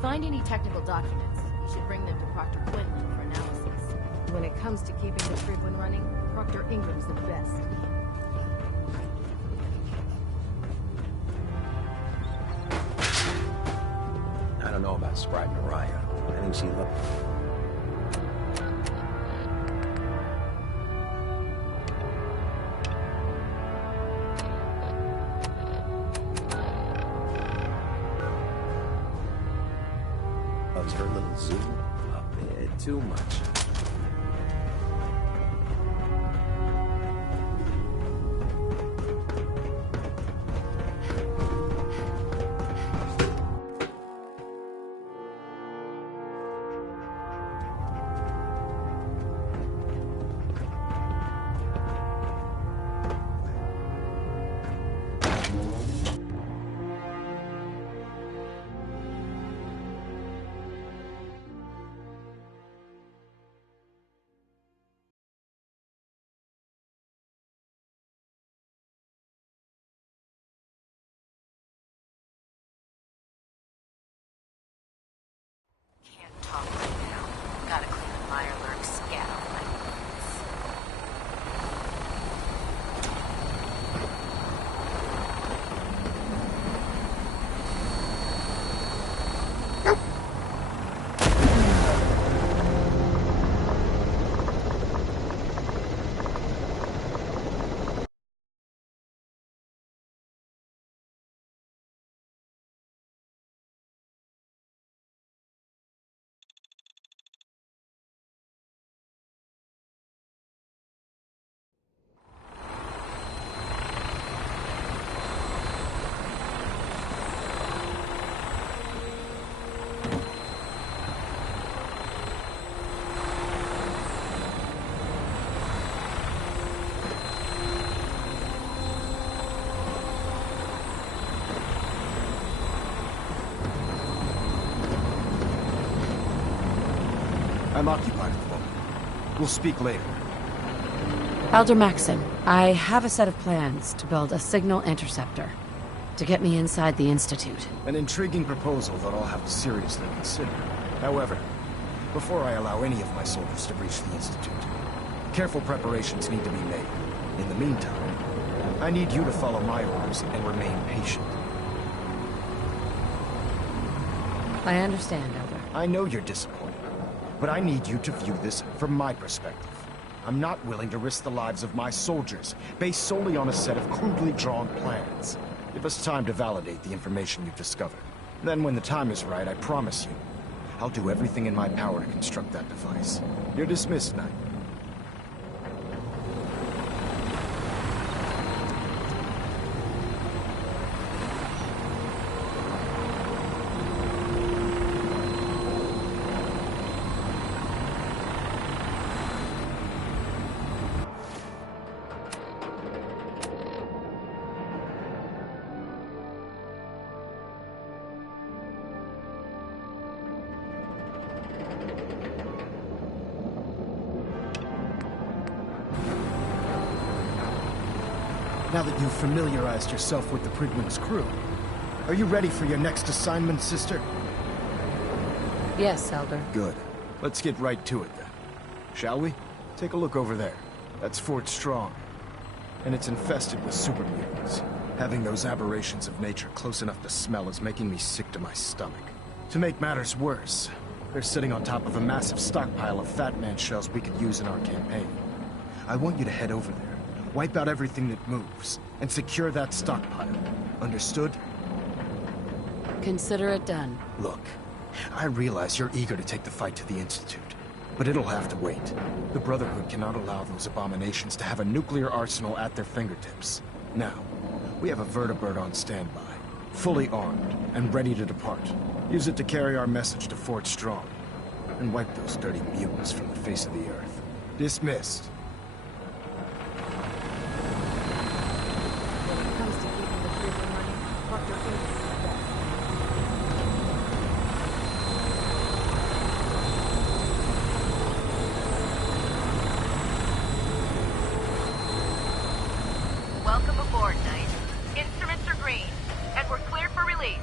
find any technical documents, you should bring them to Proctor Quinlan for analysis. When it comes to keeping the Tribune running, Proctor Ingram's the best. I don't know about Scribe Mariah. I think she looked... loves her little zoo a bit too much. Talk right now. Gotta clean the Mirelurk scat off my I'm occupied at the moment. We'll speak later. Elder Maxon, I have a set of plans to build a signal interceptor to get me inside the Institute. An intriguing proposal that I'll have to seriously consider. However, before I allow any of my soldiers to breach the Institute, careful preparations need to be made. In the meantime, I need you to follow my orders and remain patient. I understand, Elder. I know you're disappointed, but I need you to view this from my perspective. I'm not willing to risk the lives of my soldiers, based solely on a set of crudely drawn plans. Give us time to validate the information you've discovered. Then when the time is right, I promise you, I'll do everything in my power to construct that device. You're dismissed, Knight. Now that you've familiarized yourself with the Prigman's crew, are you ready for your next assignment, sister? Yes, Elder. Good. Let's get right to it then. Shall we? Take a look over there. That's Fort Strong. And it's infested with super mutants. Having those aberrations of nature close enough to smell is making me sick to my stomach. To make matters worse, they're sitting on top of a massive stockpile of Fat Man shells we could use in our campaign. I want you to head over there. Wipe out everything that moves, and secure that stockpile. Understood? Consider it done. Look, I realize you're eager to take the fight to the Institute, but it'll have to wait. The Brotherhood cannot allow those abominations to have a nuclear arsenal at their fingertips. Now, we have a vertibird on standby, fully armed, and ready to depart. Use it to carry our message to Fort Strong, and wipe those dirty mutants from the face of the earth. Dismissed. When it comes to keeping the Tribune running, Proctor Ingram's the best. Welcome aboard, Knight. Instruments are green, and we're cleared for release.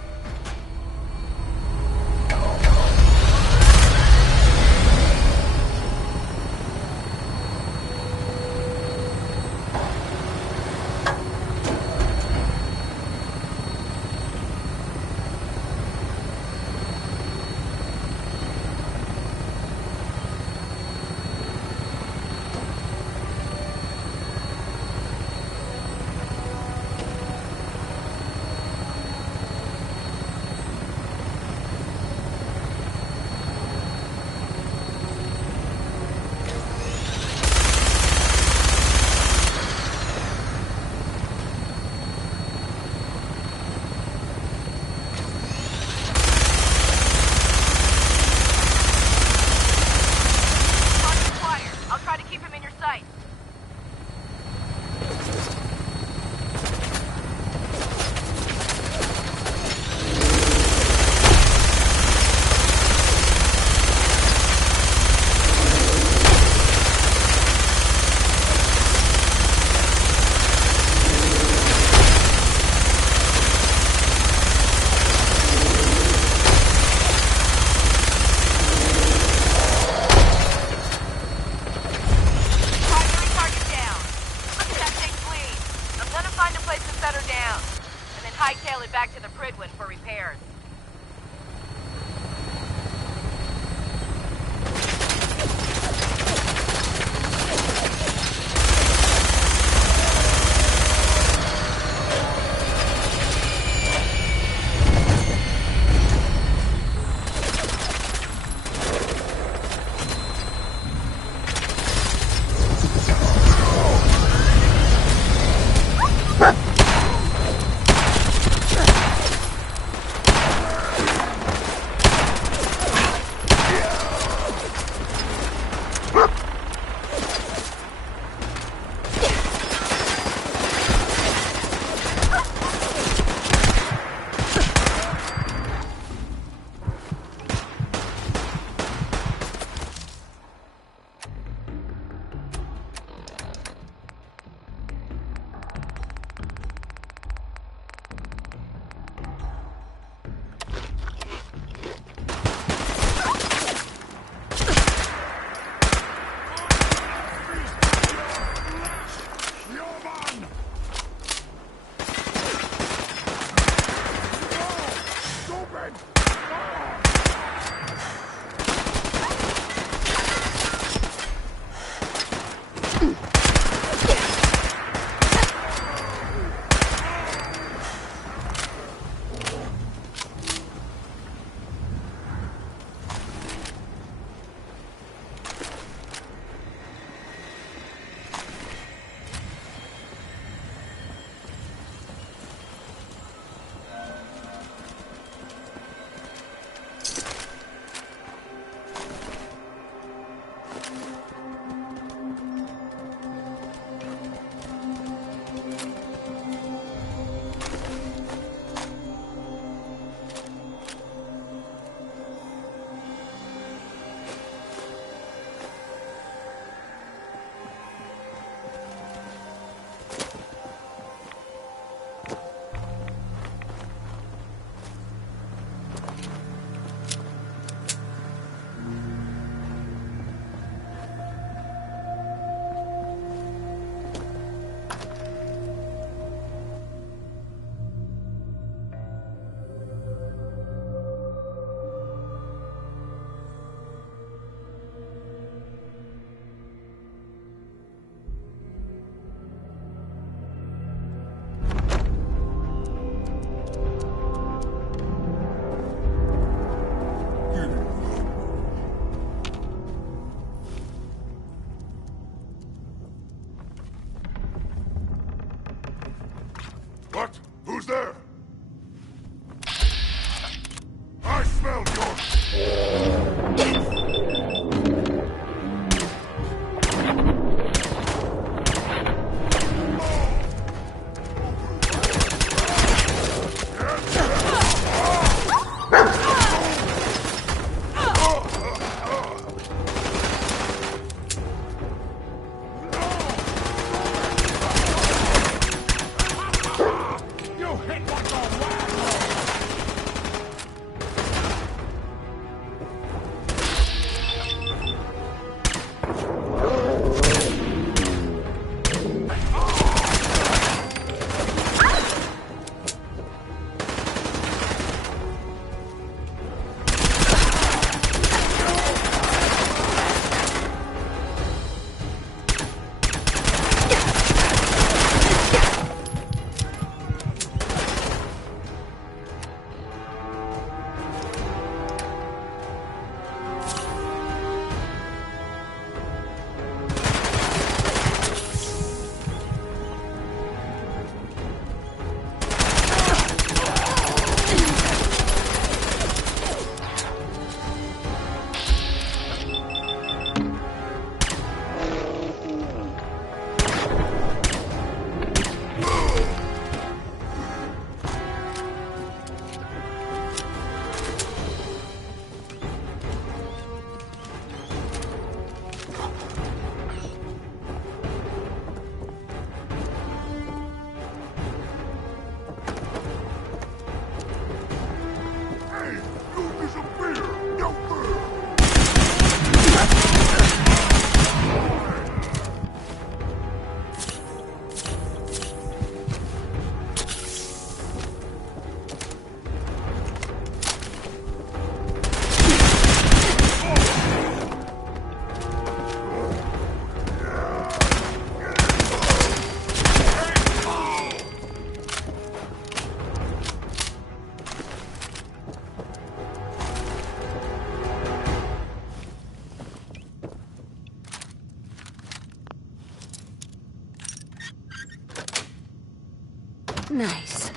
Nice.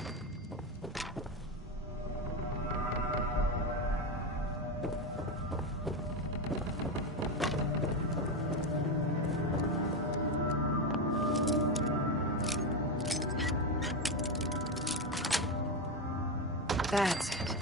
That's it.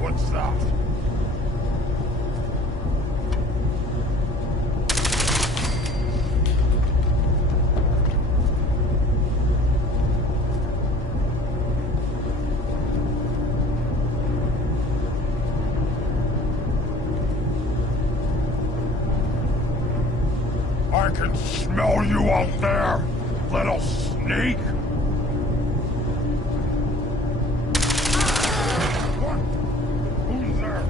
What's that? I can smell you out there, little sneak! What? Who's there?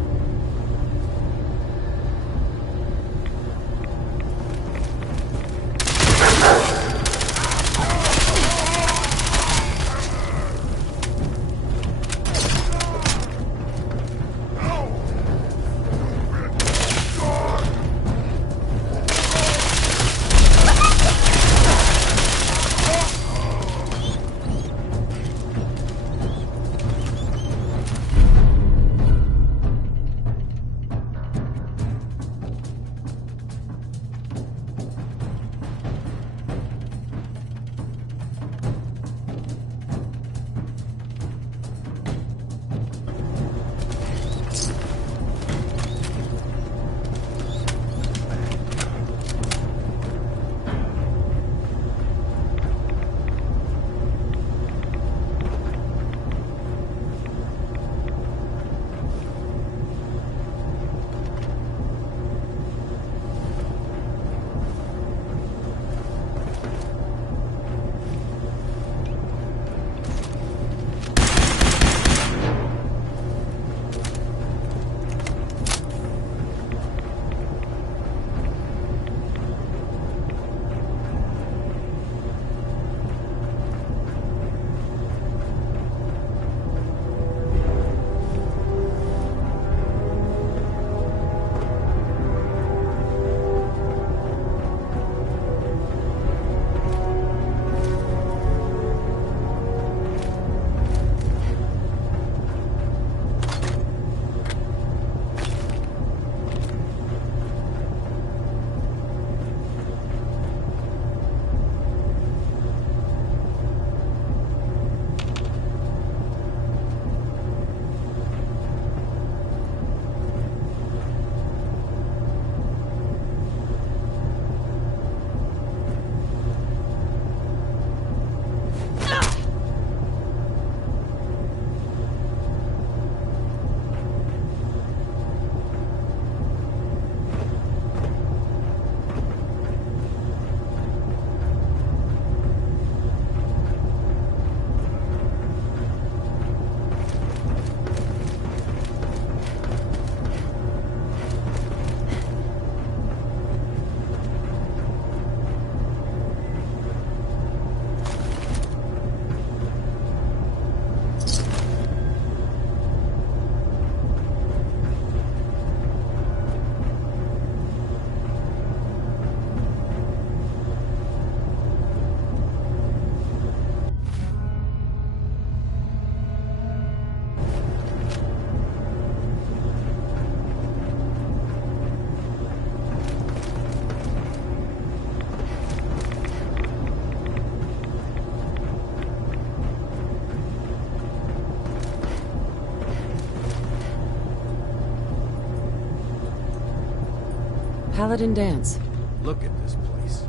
Paladin dance. Look at this place.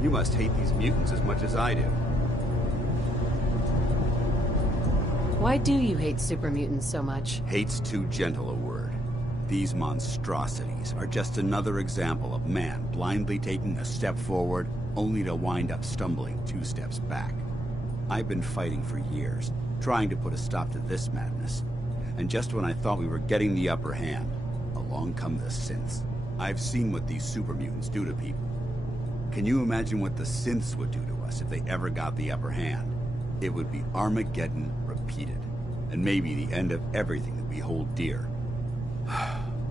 You must hate these mutants as much as I do. Why do you hate super mutants so much? Hate's too gentle a word. These monstrosities are just another example of man blindly taking a step forward, only to wind up stumbling 2 steps back. I've been fighting for years, trying to put a stop to this madness. And just when I thought we were getting the upper hand, along come the synths. I've seen what these super mutants do to people. Can you imagine what the synths would do to us if they ever got the upper hand? It would be Armageddon repeated, and maybe the end of everything that we hold dear.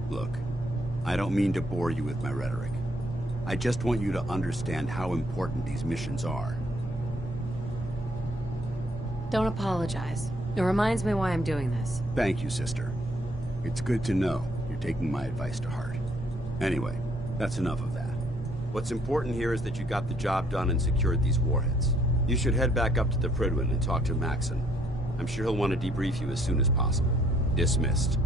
Look, I don't mean to bore you with my rhetoric. I just want you to understand how important these missions are. Don't apologize. It reminds me why I'm doing this. Thank you, sister. It's good to know you're taking my advice to heart. Anyway, that's enough of that. What's important here is that you got the job done and secured these warheads. You should head back up to the Prydwen and talk to Maxon. I'm sure he'll want to debrief you as soon as possible. Dismissed.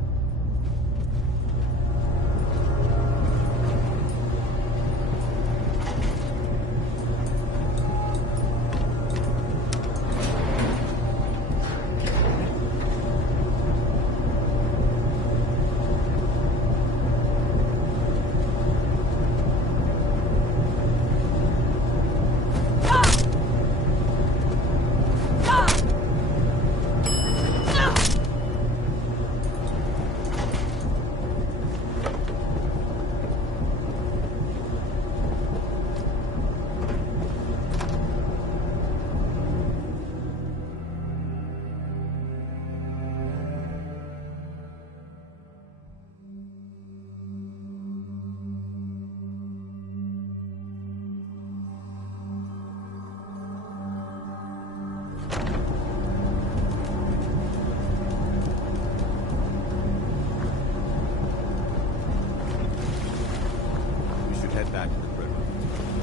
Head back to the Prydwen.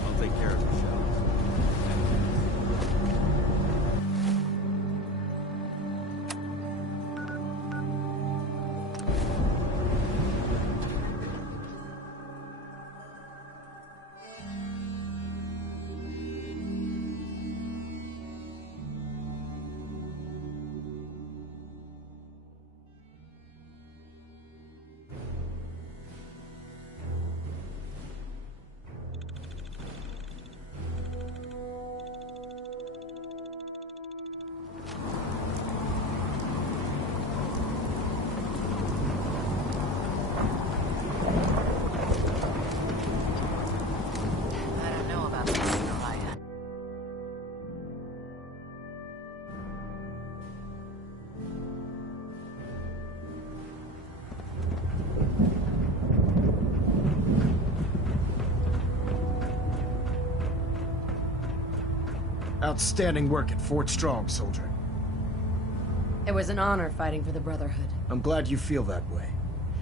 I'll take care of the shells. Outstanding work at Fort Strong, soldier. It was an honor fighting for the Brotherhood. I'm glad you feel that way,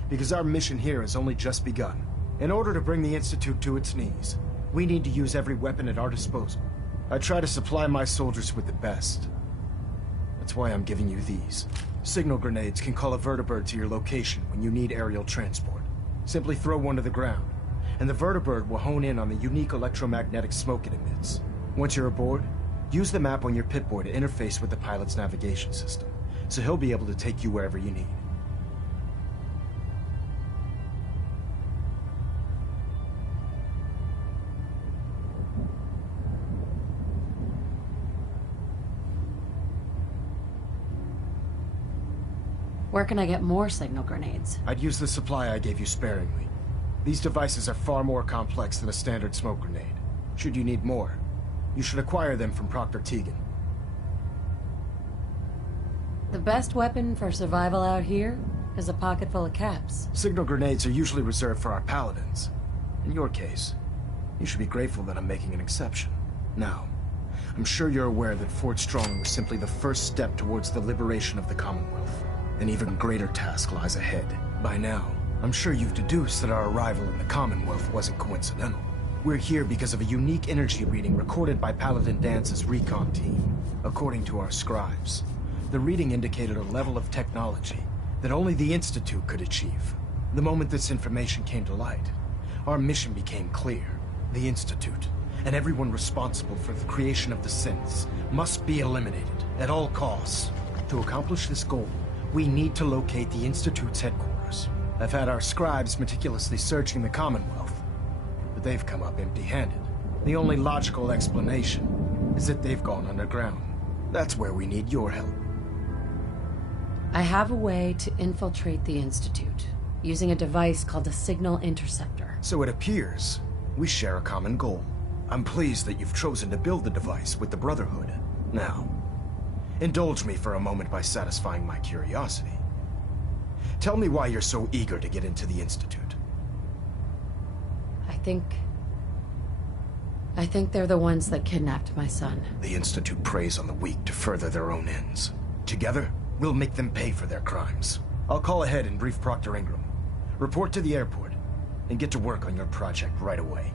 because our mission here has only just begun. In order to bring the Institute to its knees, we need to use every weapon at our disposal. I try to supply my soldiers with the best. That's why I'm giving you these. Signal grenades can call a vertibird to your location when you need aerial transport. Simply throw one to the ground, and the vertibird will hone in on the unique electromagnetic smoke it emits. Once you're aboard, use the map on your Pip-Boy to interface with the pilot's navigation system, so he'll be able to take you wherever you need. Where can I get more signal grenades? I'd use the supply I gave you sparingly. These devices are far more complex than a standard smoke grenade. Should you need more, you should acquire them from Proctor Tegan. The best weapon for survival out here is a pocket full of caps. Signal grenades are usually reserved for our paladins. In your case, you should be grateful that I'm making an exception. Now, I'm sure you're aware that Fort Strong was simply the first step towards the liberation of the Commonwealth. An even greater task lies ahead. By now, I'm sure you've deduced that our arrival in the Commonwealth wasn't coincidental. We're here because of a unique energy reading recorded by Paladin Dance's recon team. According to our scribes, the reading indicated a level of technology that only the Institute could achieve. The moment this information came to light, our mission became clear. The Institute, and everyone responsible for the creation of the synths, must be eliminated at all costs. To accomplish this goal, we need to locate the Institute's headquarters. I've had our scribes meticulously searching the Commonwealth, but they've come up empty-handed. The only logical explanation is that they've gone underground. That's where we need your help. I have a way to infiltrate the Institute, using a device called a signal interceptor. So it appears we share a common goal. I'm pleased that you've chosen to build the device with the Brotherhood. Now, indulge me for a moment by satisfying my curiosity. Tell me why you're so eager to get into the Institute. I think they're the ones that kidnapped my son. The Institute preys on the weak to further their own ends. Together, we'll make them pay for their crimes. I'll call ahead and brief Proctor Ingram. Report to the airport, and get to work on your project right away.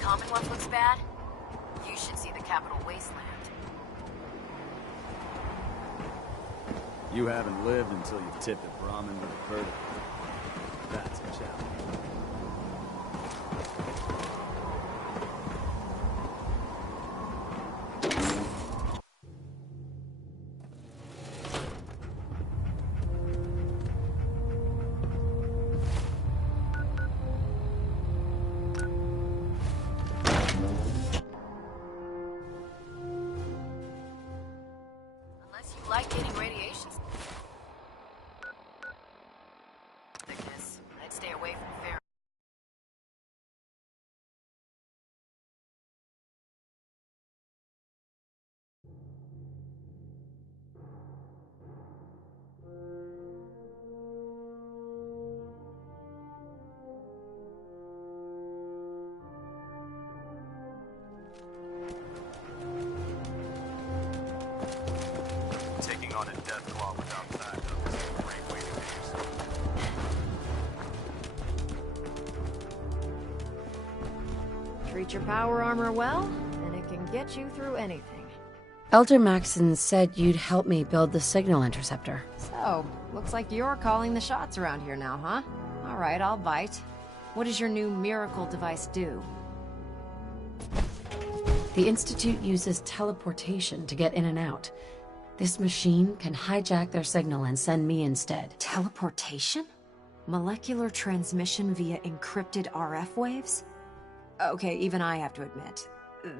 Commonwealth looks bad? You should see the capital wasteland. You haven't lived until you've tipped a Brahmin with a verdict. That's a challenge. Unless you like getting radiation sickness, I'd stay away from fair. Taking on a death claw without backup is a great way to use. Treat your power armor well, and it can get you through anything. Elder Maxon said you'd help me build the signal interceptor. So, looks like you're calling the shots around here now, huh? All right, I'll bite. What does your new miracle device do? The Institute uses teleportation to get in and out. This machine can hijack their signal and send me instead. Teleportation? Molecular transmission via encrypted RF waves? Okay, even I have to admit,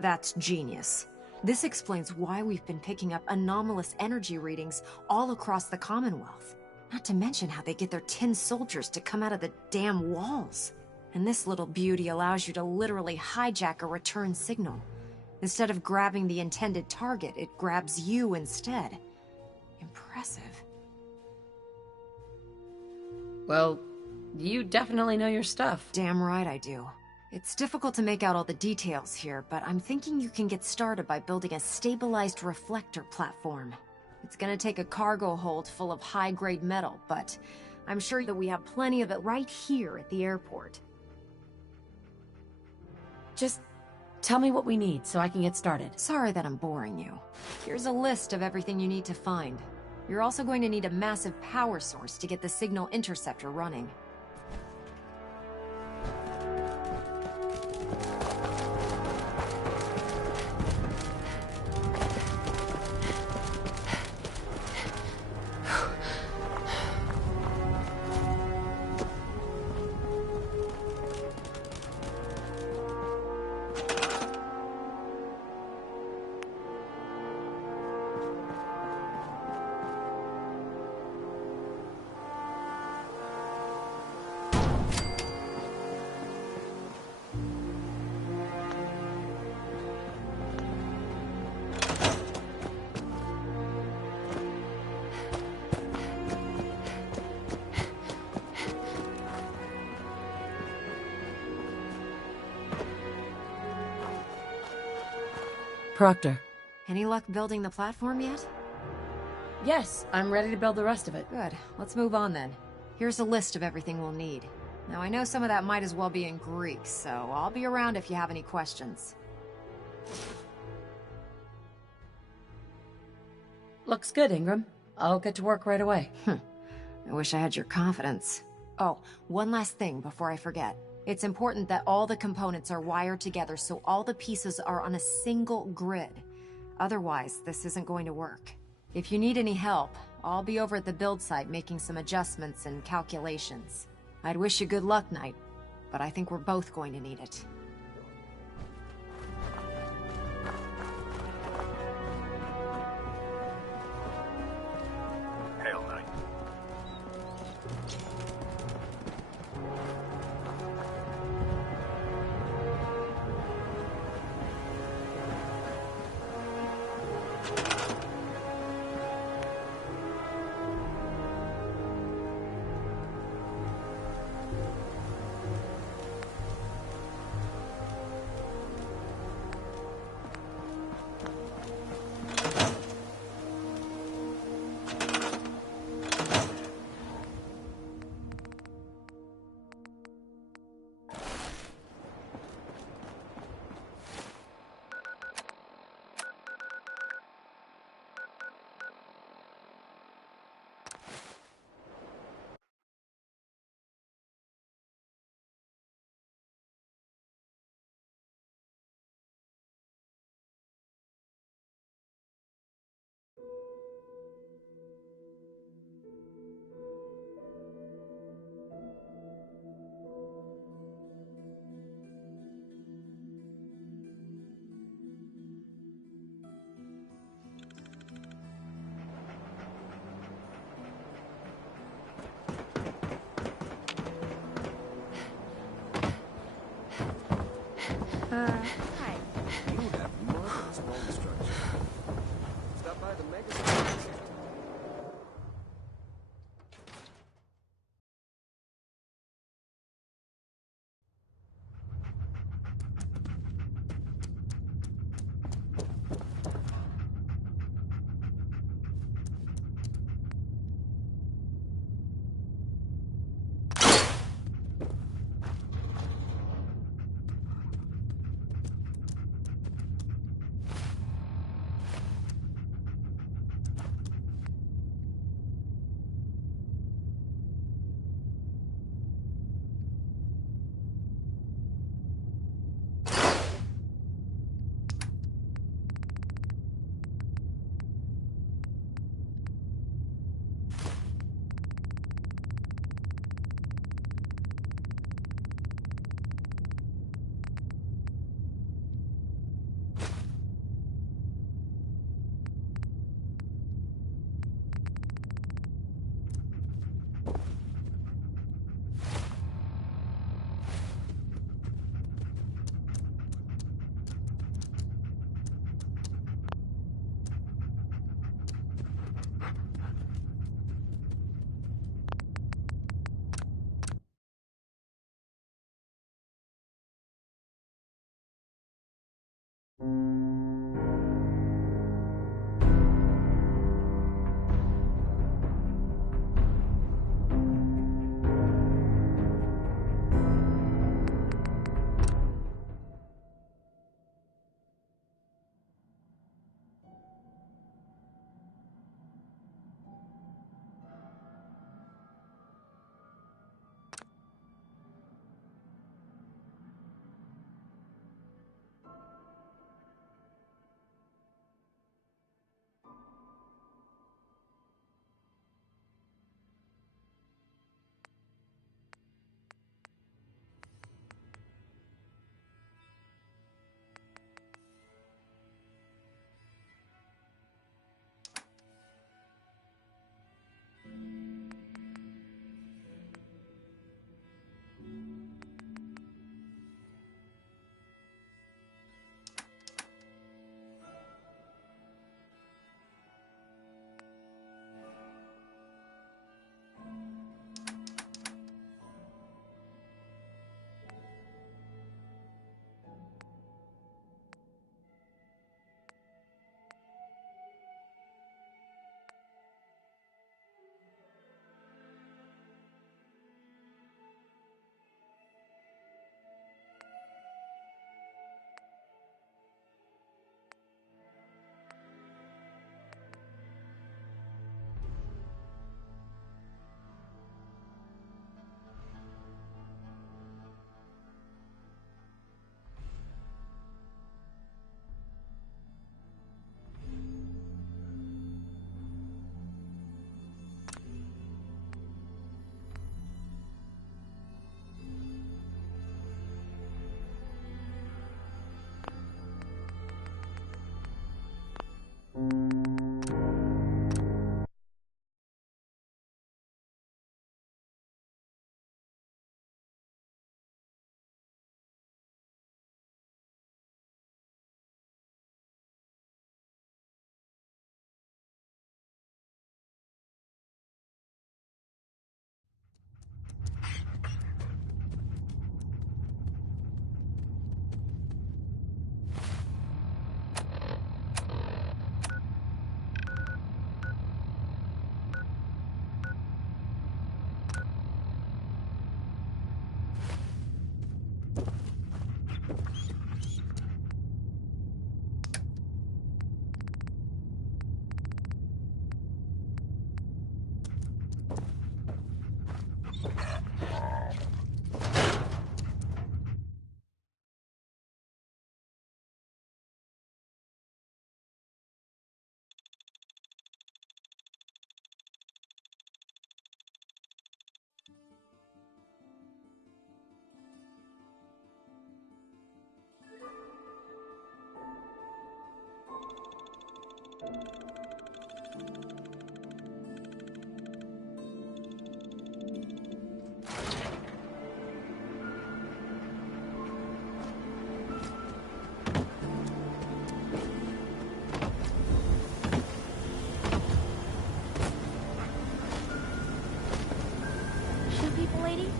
that's genius. This explains why we've been picking up anomalous energy readings all across the Commonwealth. Not to mention how they get their tin soldiers to come out of the damn walls. And this little beauty allows you to literally hijack a return signal. Instead of grabbing the intended target, it grabs you instead. Impressive. Well, you definitely know your stuff. Damn right I do. It's difficult to make out all the details here, but I'm thinking you can get started by building a stabilized reflector platform. It's gonna take a cargo hold full of high-grade metal, but I'm sure that we have plenty of it right here at the airport. Just tell me what we need so I can get started. Sorry that I'm boring you. Here's a list of everything you need to find. You're also going to need a massive power source to get the signal interceptor running. Proctor. Any luck building the platform yet? Yes, I'm ready to build the rest of it. Good. Let's move on then. Here's a list of everything we'll need. Now, I know some of that might as well be in Greek, so I'll be around if you have any questions. Looks good, Ingram. I'll get to work right away. I wish I had your confidence. Oh, one last thing before I forget. It's important that all the components are wired together so all the pieces are on a single grid. Otherwise, this isn't going to work. If you need any help, I'll be over at the build site making some adjustments and calculations. I'd wish you good luck, Knight, but I think we're both going to need it. Hail, Knight.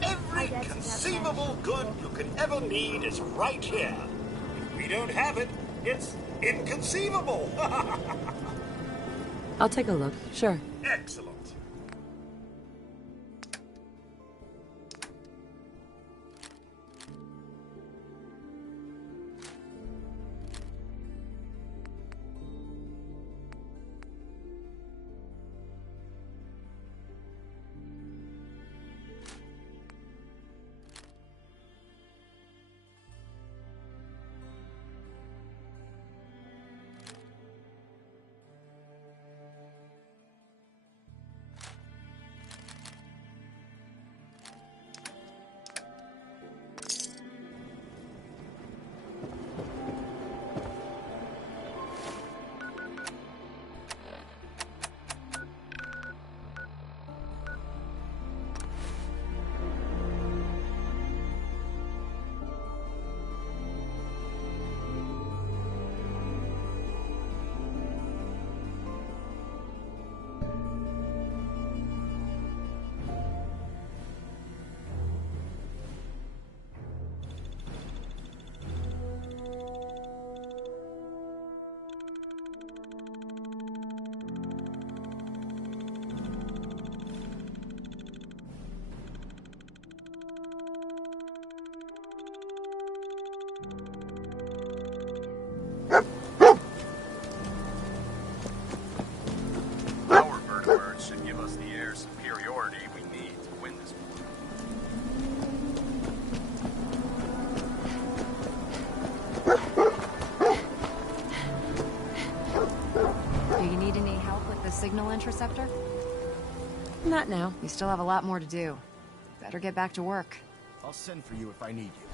Every conceivable good you could ever need is right here. If we don't have it, it's inconceivable. I'll take a look, sure. Excellent. Our vertibirds should give us the air superiority we need to win this war. Do you need any help with the signal interceptor? Not now. You still have a lot more to do. Better get back to work. I'll send for you if I need you.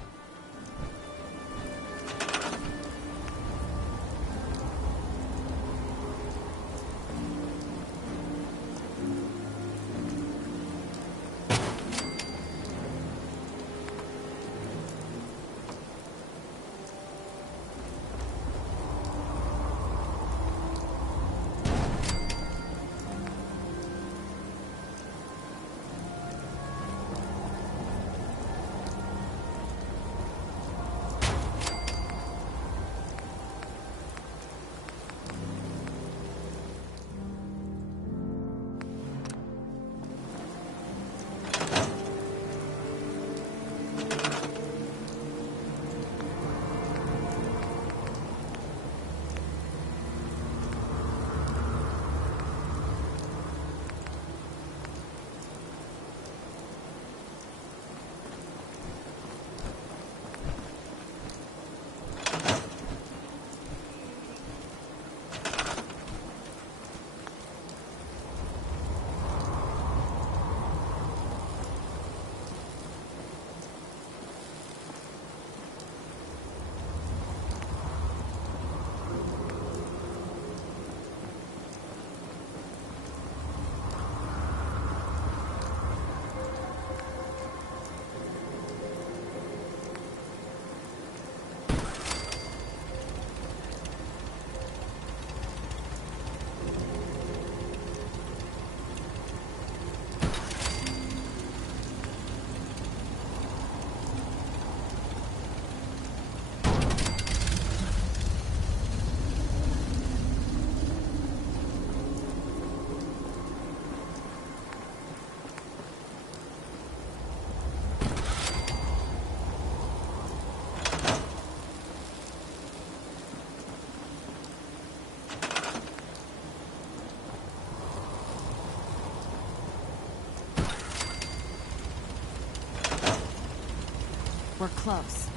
We're close.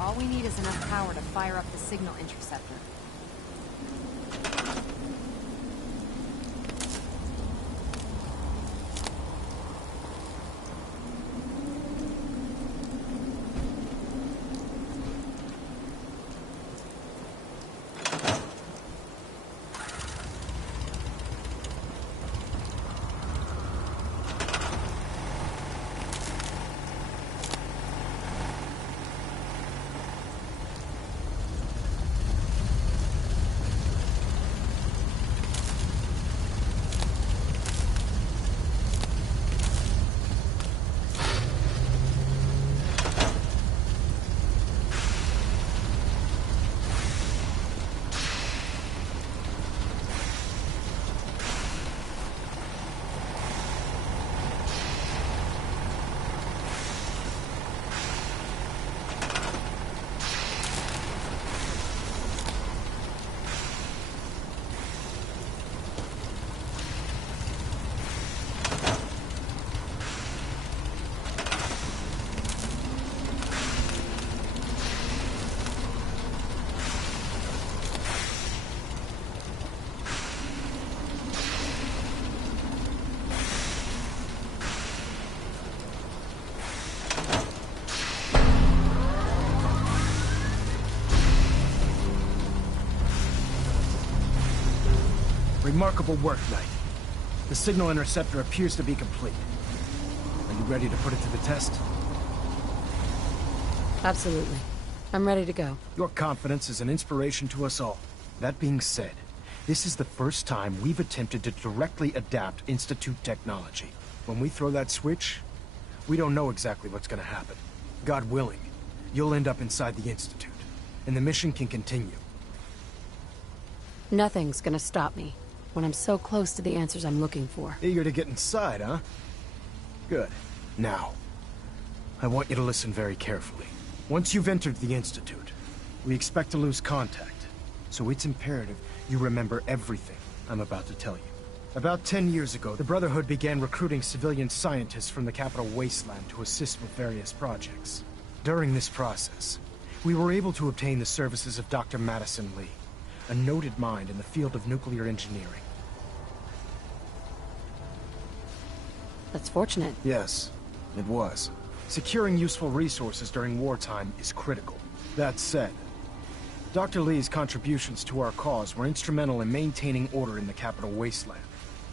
All we need is enough power to fire up the signal interceptor. Remarkable work, Knight. The signal interceptor appears to be complete. Are you ready to put it to the test? Absolutely. I'm ready to go. Your confidence is an inspiration to us all. That being said, this is the first time we've attempted to directly adapt Institute technology. When we throw that switch, we don't know exactly what's gonna happen. God willing, you'll end up inside the Institute, and the mission can continue. Nothing's gonna stop me when I'm so close to the answers I'm looking for. Eager to get inside, huh? Good. Now, I want you to listen very carefully. Once you've entered the Institute, we expect to lose contact, so it's imperative you remember everything I'm about to tell you. About 10 years ago, the Brotherhood began recruiting civilian scientists from the capital wasteland to assist with various projects. During this process, we were able to obtain the services of Dr. Madison Lee, a noted mind in the field of nuclear engineering. That's fortunate. Yes, it was. Securing useful resources during wartime is critical. That said, Dr. Lee's contributions to our cause were instrumental in maintaining order in the capital wasteland.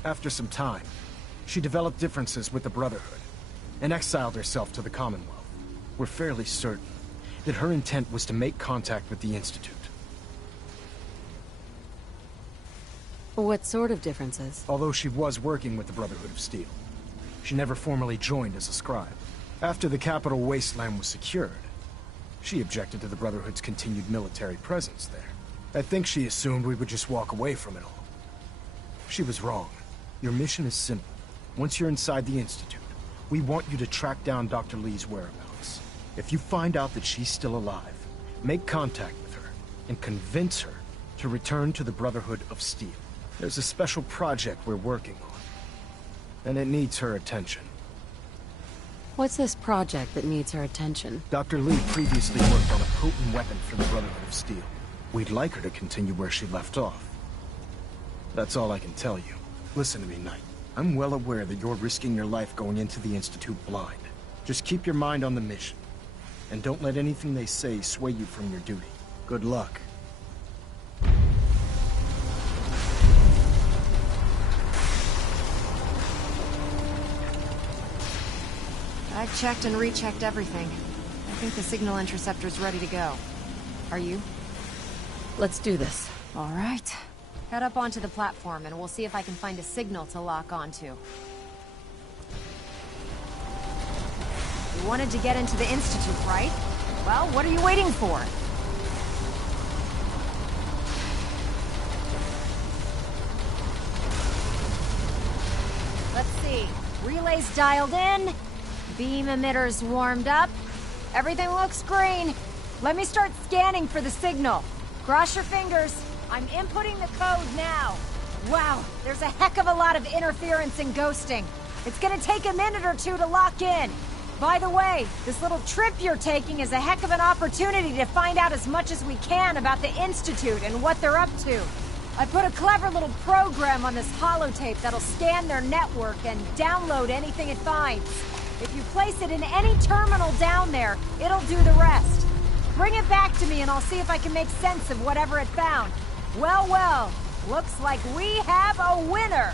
After some time, she developed differences with the Brotherhood and exiled herself to the Commonwealth. We're fairly certain that her intent was to make contact with the Institute. What sort of differences? Although she was working with the Brotherhood of Steel, she never formally joined as a scribe. After the capital wasteland was secured, she objected to the Brotherhood's continued military presence there. I think she assumed we would just walk away from it all. She was wrong. Your mission is simple. Once you're inside the Institute, we want you to track down Dr. Lee's whereabouts. If you find out that she's still alive, make contact with her and convince her to return to the Brotherhood of Steel. There's a special project we're working on, and it needs her attention. What's this project that needs her attention? Dr. Lee previously worked on a potent weapon for the Brotherhood of Steel. We'd like her to continue where she left off. That's all I can tell you. Listen to me, Knight. I'm well aware that you're risking your life going into the Institute blind. Just keep your mind on the mission, and don't let anything they say sway you from your duty. Good luck. I've checked and rechecked everything. I think the signal interceptor's ready to go. Are you? Let's do this. All right. Head up onto the platform and we'll see if I can find a signal to lock onto. You wanted to get into the Institute, right? Well, what are you waiting for? Let's see. Relays dialed in. Beam emitters warmed up. Everything looks green. Let me start scanning for the signal. Cross your fingers. I'm inputting the code now. Wow, there's a heck of a lot of interference and ghosting. It's gonna take a minute or two to lock in. By the way, this little trip you're taking is a heck of an opportunity to find out as much as we can about the Institute and what they're up to. I put a clever little program on this holotape that'll scan their network and download anything it finds. If you place it in any terminal down there, it'll do the rest. Bring it back to me and I'll see if I can make sense of whatever it found. Well, well, looks like we have a winner!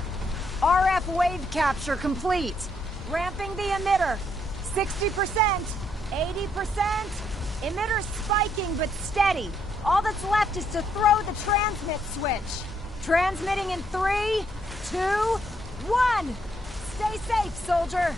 RF wave capture complete. Ramping the emitter. 60%, 80%. Emitter spiking but steady. All that's left is to throw the transmit switch. Transmitting in 3, 2, 1. Stay safe, soldier.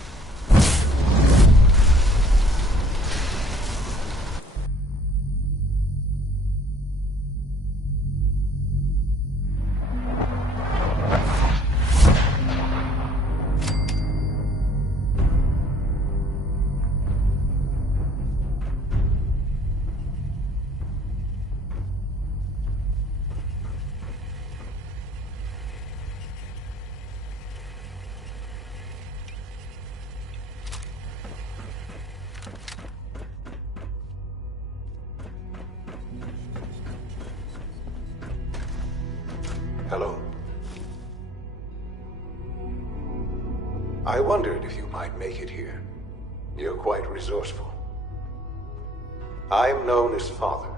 Hello. I wondered if you might make it here. You're quite resourceful. I'm known as Father.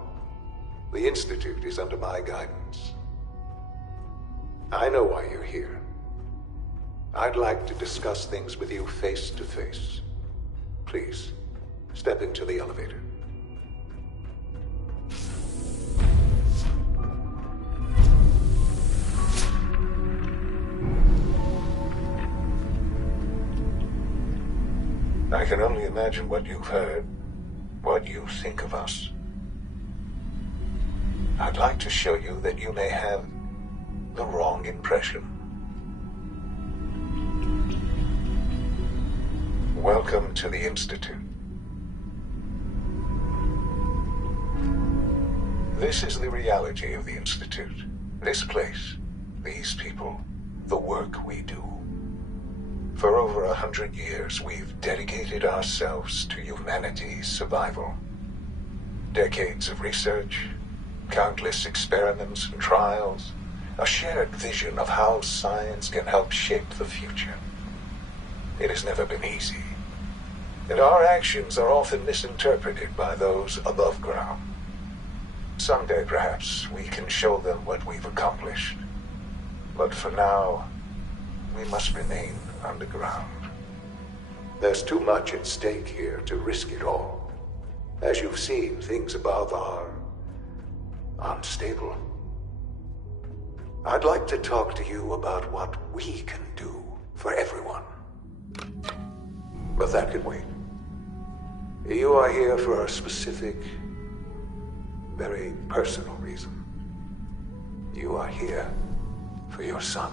The Institute is under my guidance. I know why you're here. I'd like to discuss things with you face to face. Please, step into the elevator. I can only imagine what you've heard, what you think of us. I'd like to show you that you may have the wrong impression. Welcome to the Institute. This is the reality of the Institute. This place, these people, the work we do. For over 100 years, we've dedicated ourselves to humanity's survival. Decades of research, countless experiments and trials, a shared vision of how science can help shape the future. It has never been easy, and our actions are often misinterpreted by those above ground. Someday, perhaps, we can show them what we've accomplished. But for now, we must remain underground. There's too much at stake here to risk it all. As you've seen, things above are unstable. I'd like to talk to you about what we can do for everyone. But that can wait. You are here for a specific, very personal reason. You are here for your son.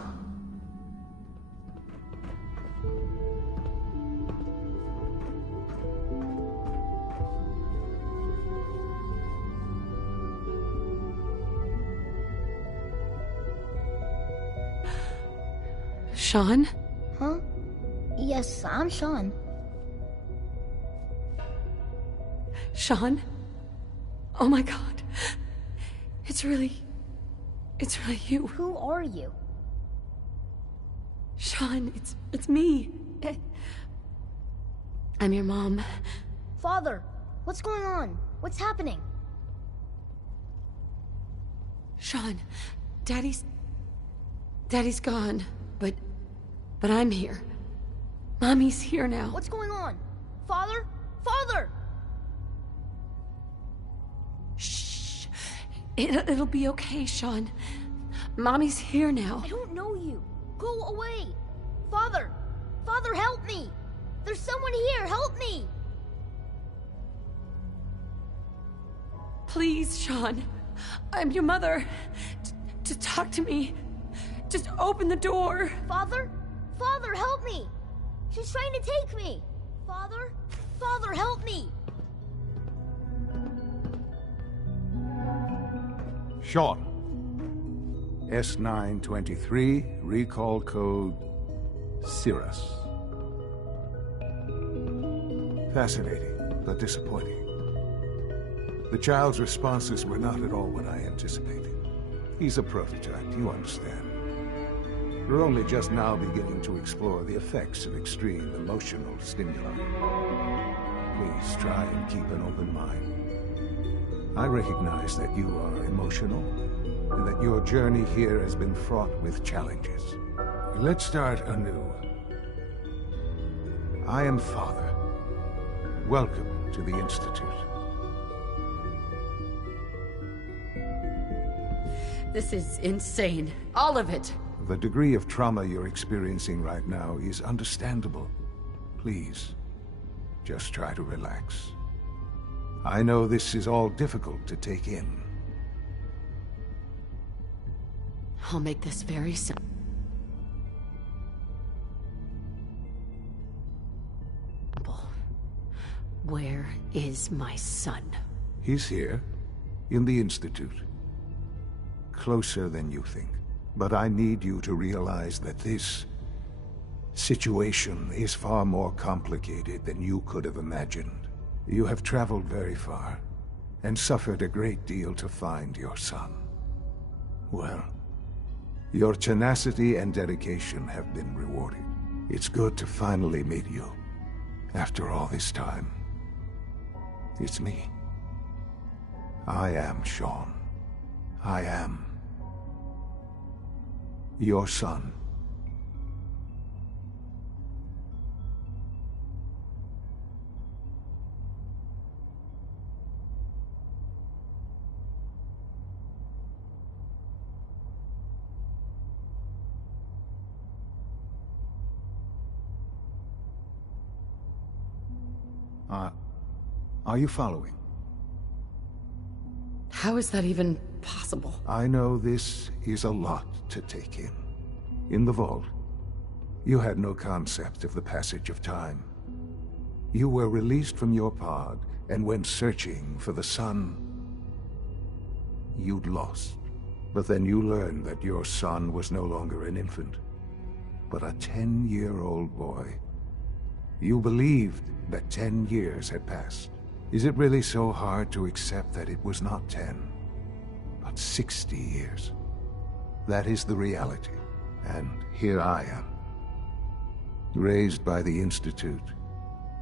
Sean? Huh? Yes, I'm Sean. Sean? Oh my god. It's really you. Who are you? Sean, it's me. I'm your mom. Father, what's going on? What's happening? Sean, Daddy's gone, but I'm here. Mommy's here now. What's going on? Father? Father! Shh. It'll be okay, Sean. Mommy's here now. I don't know you. Go away. Father! Father, help me! There's someone here, help me! Please, Sean. I'm your mother. To talk to me. Just open the door. Father? Father, help me! She's trying to take me! Father? Father, help me! Sean. S923, recall code Cirrus. Fascinating, but disappointing. The child's responses were not at all what I anticipated. He's a prototype, you understand. We're only just now beginning to explore the effects of extreme emotional stimuli. Please try and keep an open mind. I recognize that you are emotional, and that your journey here has been fraught with challenges. Let's start anew. I am Father. Welcome to the Institute. This is insane. All of it. The degree of trauma you're experiencing right now is understandable. Please, just try to relax. I know this is all difficult to take in. I'll make this very simple. Where is my son? He's here, in the Institute. Closer than you think. But I need you to realize that this situation is far more complicated than you could have imagined. You have traveled very far, and suffered a great deal to find your son. Well, your tenacity and dedication have been rewarded. It's good to finally meet you, after all this time. It's me. I am Sean. I am your son. Are you following? How is that even possible? I know this is a lot to take in. In the vault, you had no concept of the passage of time. You were released from your pod and went searching for the son you'd lost. But then you learned that your son was no longer an infant, but a 10-year-old boy. You believed that 10 years had passed. Is it really so hard to accept that it was not 10, but 60 years? That is the reality. And here I am, raised by the Institute,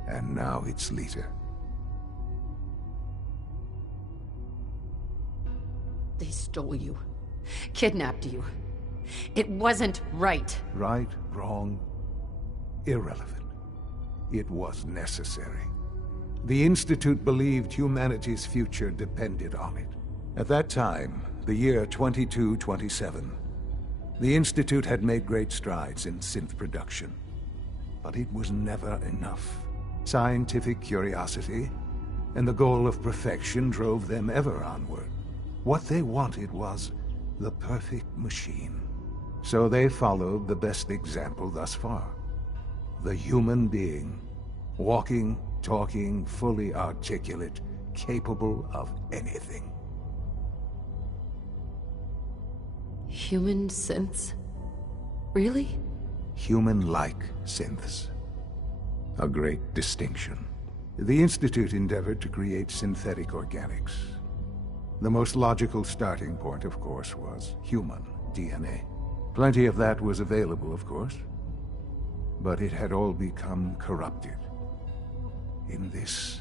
and now its leader. They stole you, kidnapped you. It wasn't right. Right, wrong, irrelevant. It was necessary. The Institute believed humanity's future depended on it. At that time, the year 2227, the Institute had made great strides in synth production. But it was never enough. Scientific curiosity and the goal of perfection drove them ever onward. What they wanted was the perfect machine. So they followed the best example thus far. The human being, walking, talking, fully articulate, capable of anything. Human synths? Really? Human-like synths. A great distinction. The Institute endeavored to create synthetic organics. The most logical starting point, of course, was human DNA. Plenty of that was available, of course. But it had all become corrupted. In this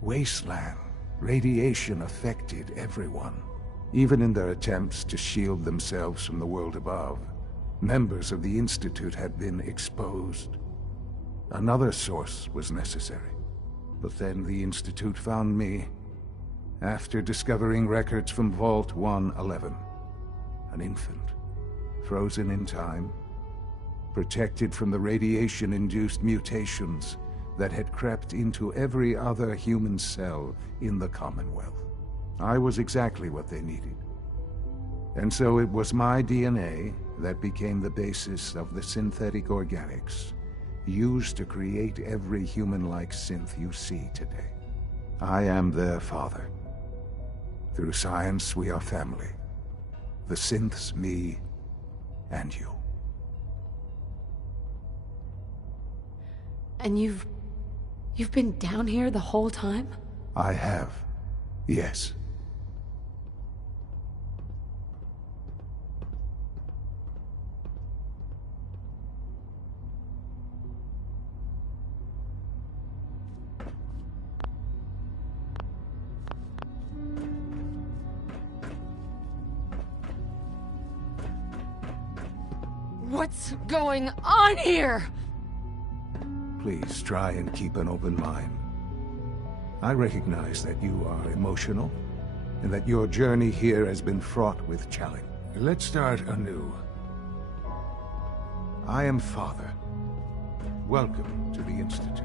wasteland, radiation affected everyone. Even in their attempts to shield themselves from the world above, members of the Institute had been exposed. Another source was necessary. But then the Institute found me, after discovering records from Vault 111. An infant, frozen in time, protected from the radiation-induced mutations that had crept into every other human cell in the Commonwealth. I was exactly what they needed. And so it was my DNA that became the basis of the synthetic organics used to create every human-like synth you see today. I am their father. Through science, we are family. The synths, me, and you. And you've You've been down here the whole time? I have. Yes. What's going on here? Please try and keep an open mind. I recognize that you are emotional, and that your journey here has been fraught with challenge. Let's start anew. I am Father. Welcome to the Institute.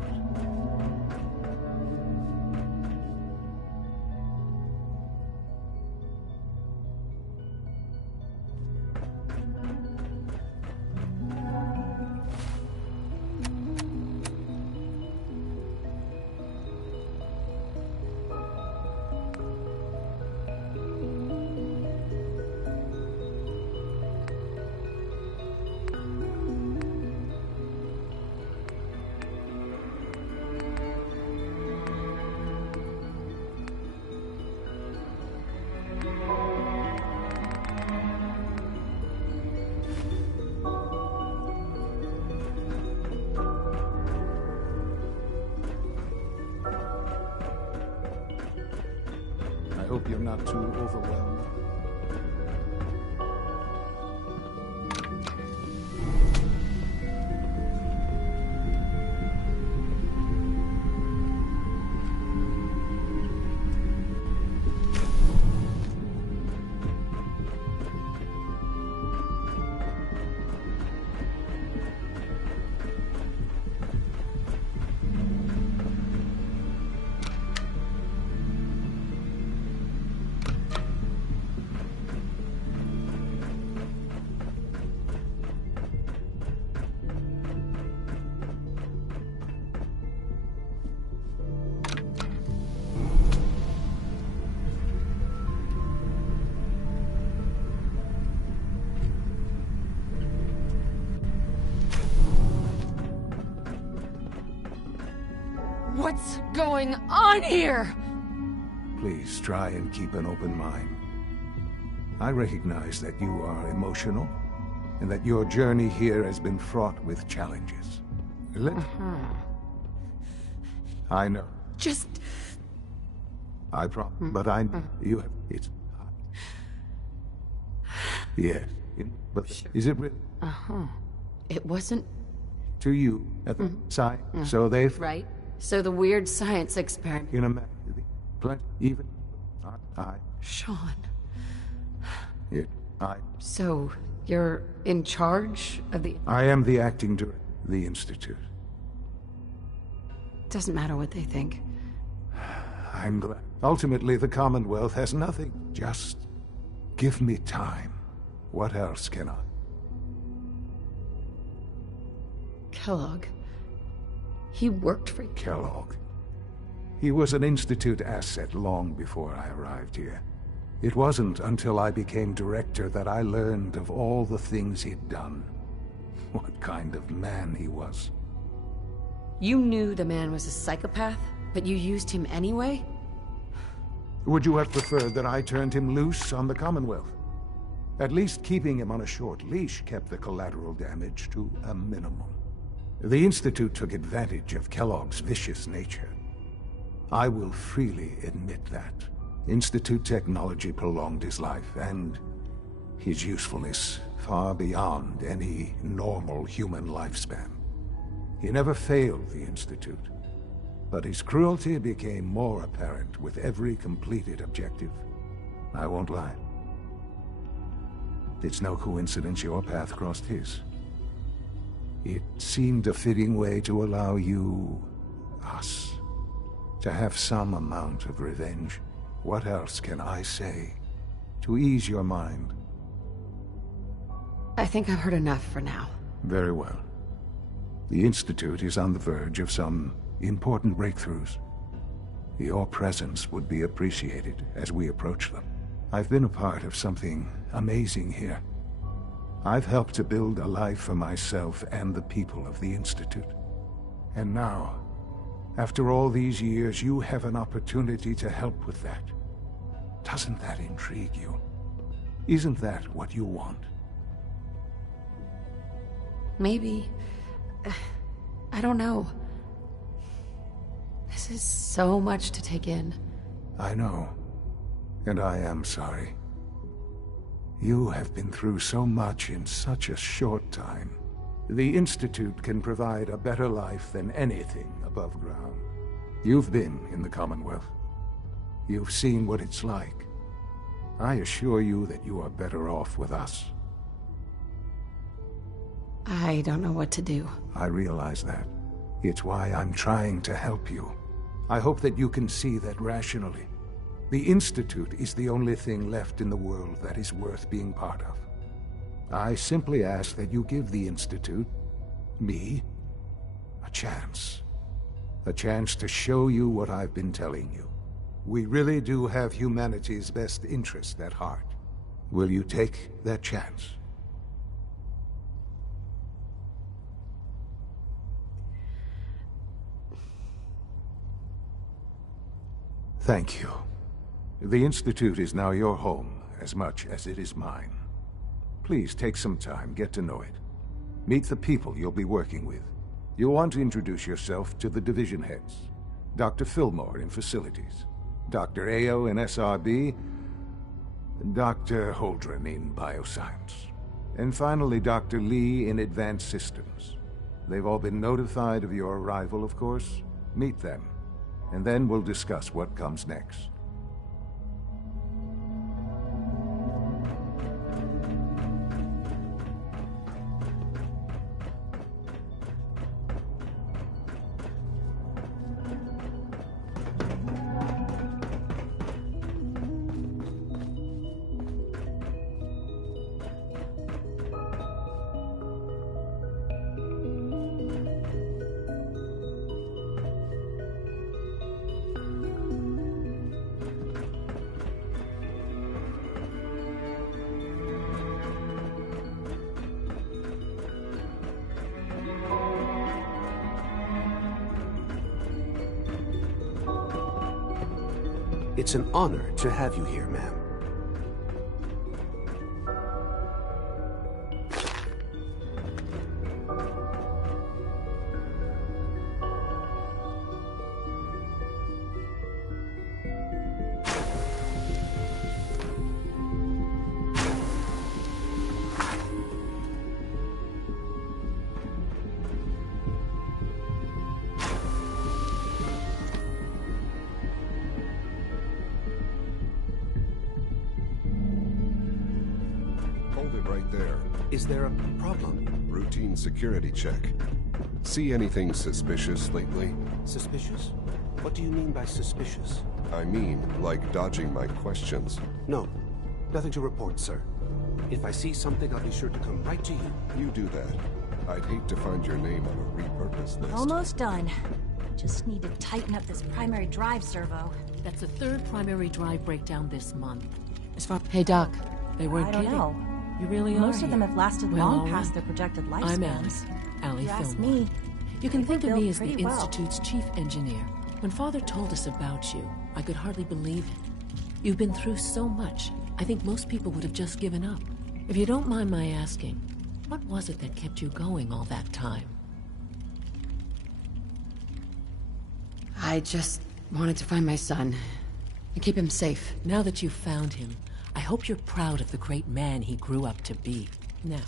I hope you're not too overwhelmed. What's going on here? Please try and keep an open mind. I recognize that you are emotional, and that your journey here has been fraught with challenges. I know. Just... I promise. But I... You have... It's... Yes. But Sure. is it really... It wasn't... To you, at the side, so they've... Right. So the weird science experiment... In a... Even... I... Sean... I... So, you're in charge of the... I am the acting director of the Institute. Doesn't matter what they think. I'm glad. Ultimately, the Commonwealth has nothing. Just give me time. What else can I? Kellogg... He worked for... Kellogg. He was an Institute asset long before I arrived here. It wasn't until I became director that I learned of all the things he'd done. What kind of man he was. You knew the man was a psychopath, but you used him anyway? Would you have preferred that I turned him loose on the Commonwealth? At least keeping him on a short leash kept the collateral damage to a minimum. The Institute took advantage of Kellogg's vicious nature. I will freely admit that. Institute technology prolonged his life, and his usefulness far beyond any normal human lifespan. He never failed the Institute, but his cruelty became more apparent with every completed objective. I won't lie. It's no coincidence your path crossed his. It seemed a fitting way to allow you, us, to have some amount of revenge. What else can I say to ease your mind? I think I've heard enough for now. Very well. The Institute is on the verge of some important breakthroughs. Your presence would be appreciated as we approach them. I've been a part of something amazing here. I've helped to build a life for myself and the people of the Institute. And now, After all these years, you have an opportunity to help with that. Doesn't that intrigue you? Isn't that what you want? Maybe. I don't know. This is so much to take in. I know. And I am sorry. You have been through so much in such a short time. The Institute can provide a better life than anything above ground. You've been in the Commonwealth. You've seen what it's like. I assure you that you are better off with us. I don't know what to do. I realize that. It's why I'm trying to help you. I hope that you can see that rationally. The Institute is the only thing left in the world that is worth being part of. I simply ask that you give the Institute, me, a chance. A chance to show you what I've been telling you. We really do have humanity's best interest at heart. Will you take that chance? Thank you. The Institute is now your home as much as it is mine. Please take some time, get to know it. Meet the people you'll be working with. You'll want to introduce yourself to the division heads. Dr. Fillmore in Facilities, Dr. Ayo in SRB, Dr. Holdren in Bioscience, and finally Dr. Lee in Advanced Systems. They've all been notified of your arrival, of course. Meet them, and then we'll discuss what comes next. It's an honor to have you here, ma'am. Is there a problem? Routine security check. See anything suspicious lately? Suspicious? What do you mean by suspicious? I mean, like dodging my questions. No. Nothing to report, sir. If I see something, I'll be sure to come right to you. You do that. I'd hate to find your name on a repurpose list. Almost done. Just need to tighten up this primary drive servo. That's the third primary drive breakdown this month. As far... Hey, Doc. They weren't I don't kidding. know. You really Most are of them here. have lasted Well, long all past right. their projected lifespans. I'm Alice. Allie You ask Fillmore. me. You can They think were of me built as the pretty well. Institute's chief engineer. When Father told us about you, I could hardly believe it. You've been through so much, I think most people would have just given up. If you don't mind my asking, what was it that kept you going all that time? I just wanted to find my son and keep him safe. Now that you've found him, I hope you're proud of the great man he grew up to be. Now,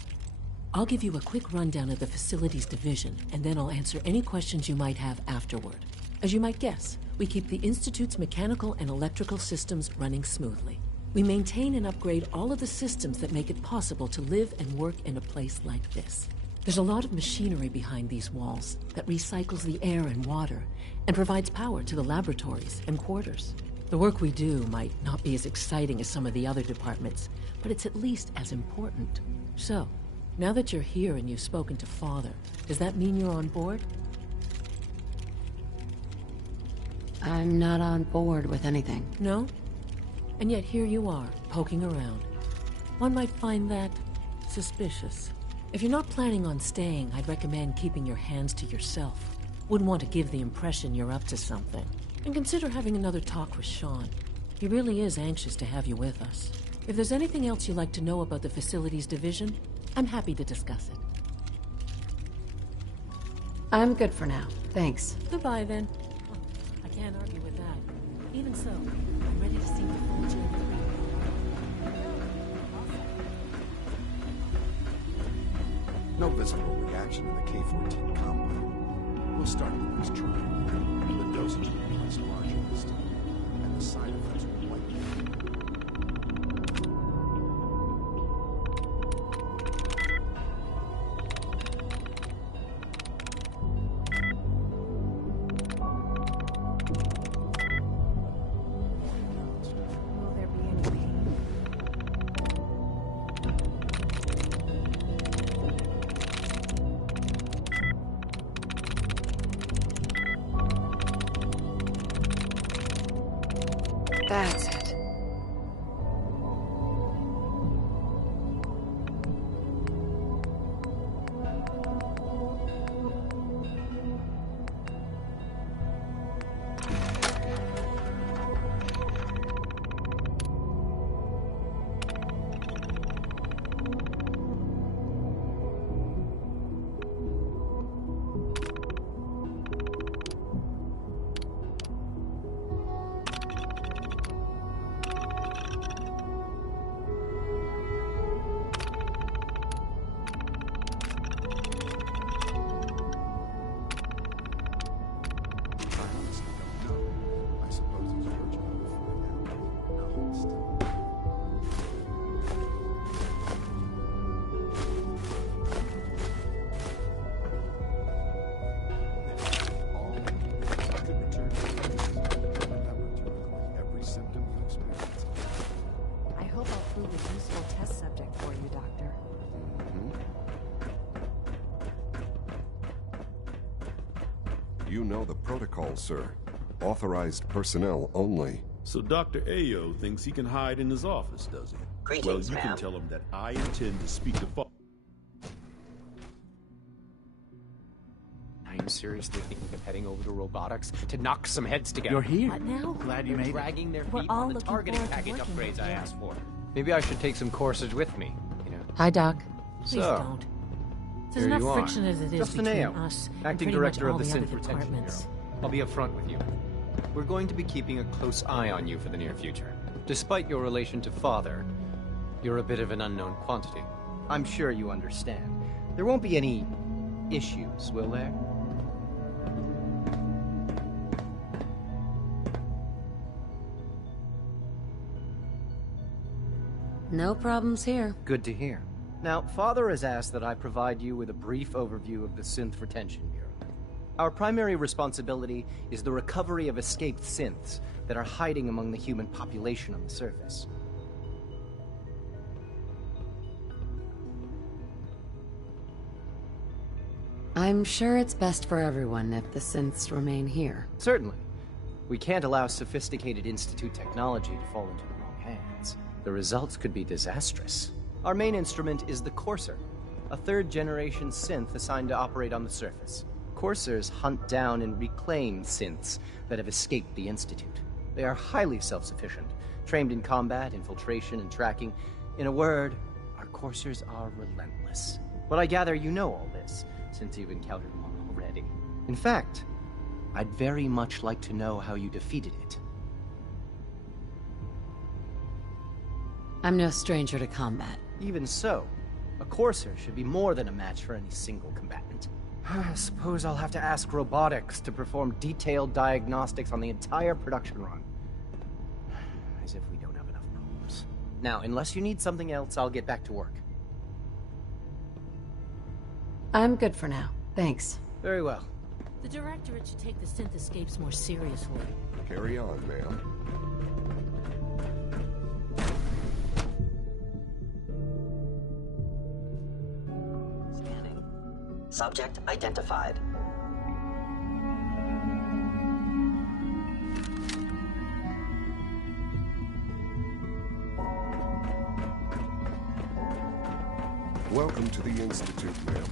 I'll give you a quick rundown of the Facilities Division, and then I'll answer any questions you might have afterward. As you might guess, we keep the Institute's mechanical and electrical systems running smoothly. We maintain and upgrade all of the systems that make it possible to live and work in a place like this. There's a lot of machinery behind these walls that recycles the air and water and provides power to the laboratories and quarters. The work we do might not be as exciting as some of the other departments, but it's at least as important. So, now that you're here and you've spoken to Father, does that mean you're on board? I'm not on board with anything. No? And yet here you are, poking around. One might find that suspicious. If you're not planning on staying, I'd recommend keeping your hands to yourself. Wouldn't want to give the impression you're up to something. And consider having another talk with Sean. He really is anxious to have you with us. If there's anything else you'd like to know about the facilities division, I'm happy to discuss it. I'm good for now. Thanks. Goodbye, then. Oh, I can't argue with that. Even so, I'm ready to see the full journey. No visible reaction in the K-14 compound. We'll start the next trial. The dosage will be much larger this time, and the side effects will likely Will there be any pain? That's it. You know the protocol, sir. Authorized personnel only. So Dr. Ayo thinks he can hide in his office, does he? Greetings, well, you ma'am. can tell him that I intend to speak to Are you seriously thinking of heading over to robotics to knock some heads together? You're here. What now? Glad you They're made it. dragging their We're feet all on the looking targeting forward to package working upgrades with I you. asked for. Maybe I should take some courses with me, you know. Hi, Doc. Please So, don't. There's here enough you are. friction as it is Justin between Ayo, us and acting pretty much director all of the the other Synth Retention Bureau. departments. I'll be upfront with you. We're going to be keeping a close eye on you for the near future. Despite your relation to Father, you're a bit of an unknown quantity. I'm sure you understand. There won't be any issues, will there? No problems here. Good to hear. Now, Father has asked that I provide you with a brief overview of the Synth Retention Bureau. Our primary responsibility is the recovery of escaped synths that are hiding among the human population on the surface. I'm sure it's best for everyone if the synths remain here. Certainly. We can't allow sophisticated Institute technology to fall into the wrong hands. The results could be disastrous. Our main instrument is the Courser, a third-generation synth assigned to operate on the surface. Coursers hunt down and reclaim synths that have escaped the Institute. They are highly self-sufficient, trained in combat, infiltration, and tracking. In a word, our Coursers are relentless. But I gather you know all this, since you've encountered one already. In fact, I'd very much like to know how you defeated it. I'm no stranger to combat. Even so, a Courser should be more than a match for any single combatant. I suppose I'll have to ask robotics to perform detailed diagnostics on the entire production run. As if we don't have enough problems. Now, unless you need something else, I'll get back to work. I'm good for now. Thanks. Very well. The Directorate should take the synth escapes more seriously. Carry on, ma'am. Scanning. Subject identified. Welcome to the Institute, ma'am.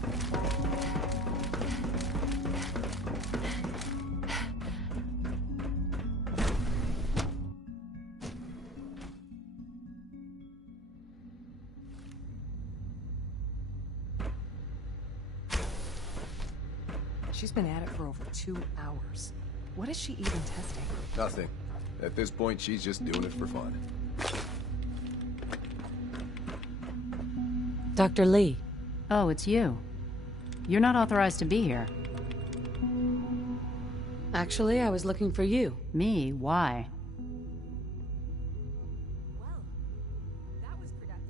She's been at it for over 2 hours. What is she even testing? Nothing. At this point, she's just doing it for fun. Dr. Lee. Oh, it's you. You're not authorized to be here. Actually, I was looking for you. Me? Why?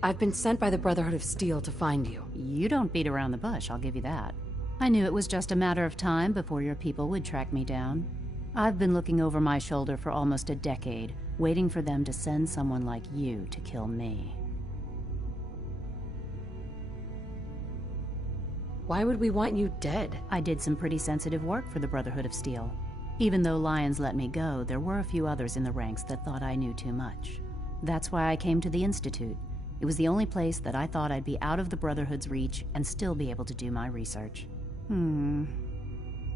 I've been sent by the Brotherhood of Steel to find you. You don't beat around the bush, I'll give you that. I knew it was just a matter of time before your people would track me down. I've been looking over my shoulder for almost a decade, waiting for them to send someone like you to kill me. Why would we want you dead? I did some pretty sensitive work for the Brotherhood of Steel. Even though Lyons let me go, there were a few others in the ranks that thought I knew too much. That's why I came to the Institute. It was the only place that I thought I'd be out of the Brotherhood's reach and still be able to do my research.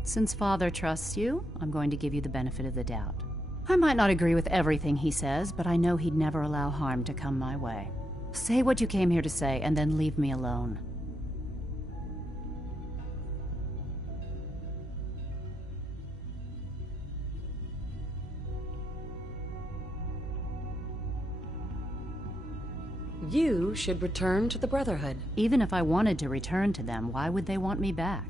Since Father trusts you, I'm going to give you the benefit of the doubt. I might not agree with everything he says, but I know he'd never allow harm to come my way. Say what you came here to say, and then leave me alone. You should return to the Brotherhood. Even if I wanted to return to them, why would they want me back?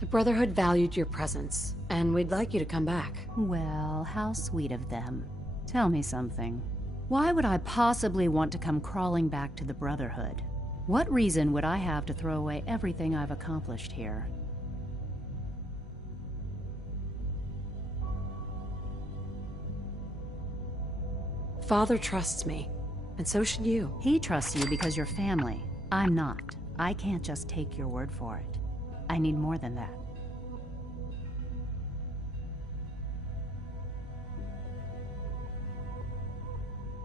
The Brotherhood valued your presence, and we'd like you to come back. Well, how sweet of them. Tell me something. Why would I possibly want to come crawling back to the Brotherhood? What reason would I have to throw away everything I've accomplished here? Father trusts me, and so should you. He trusts you because you're family. I'm not. I can't just take your word for it. I need more than that.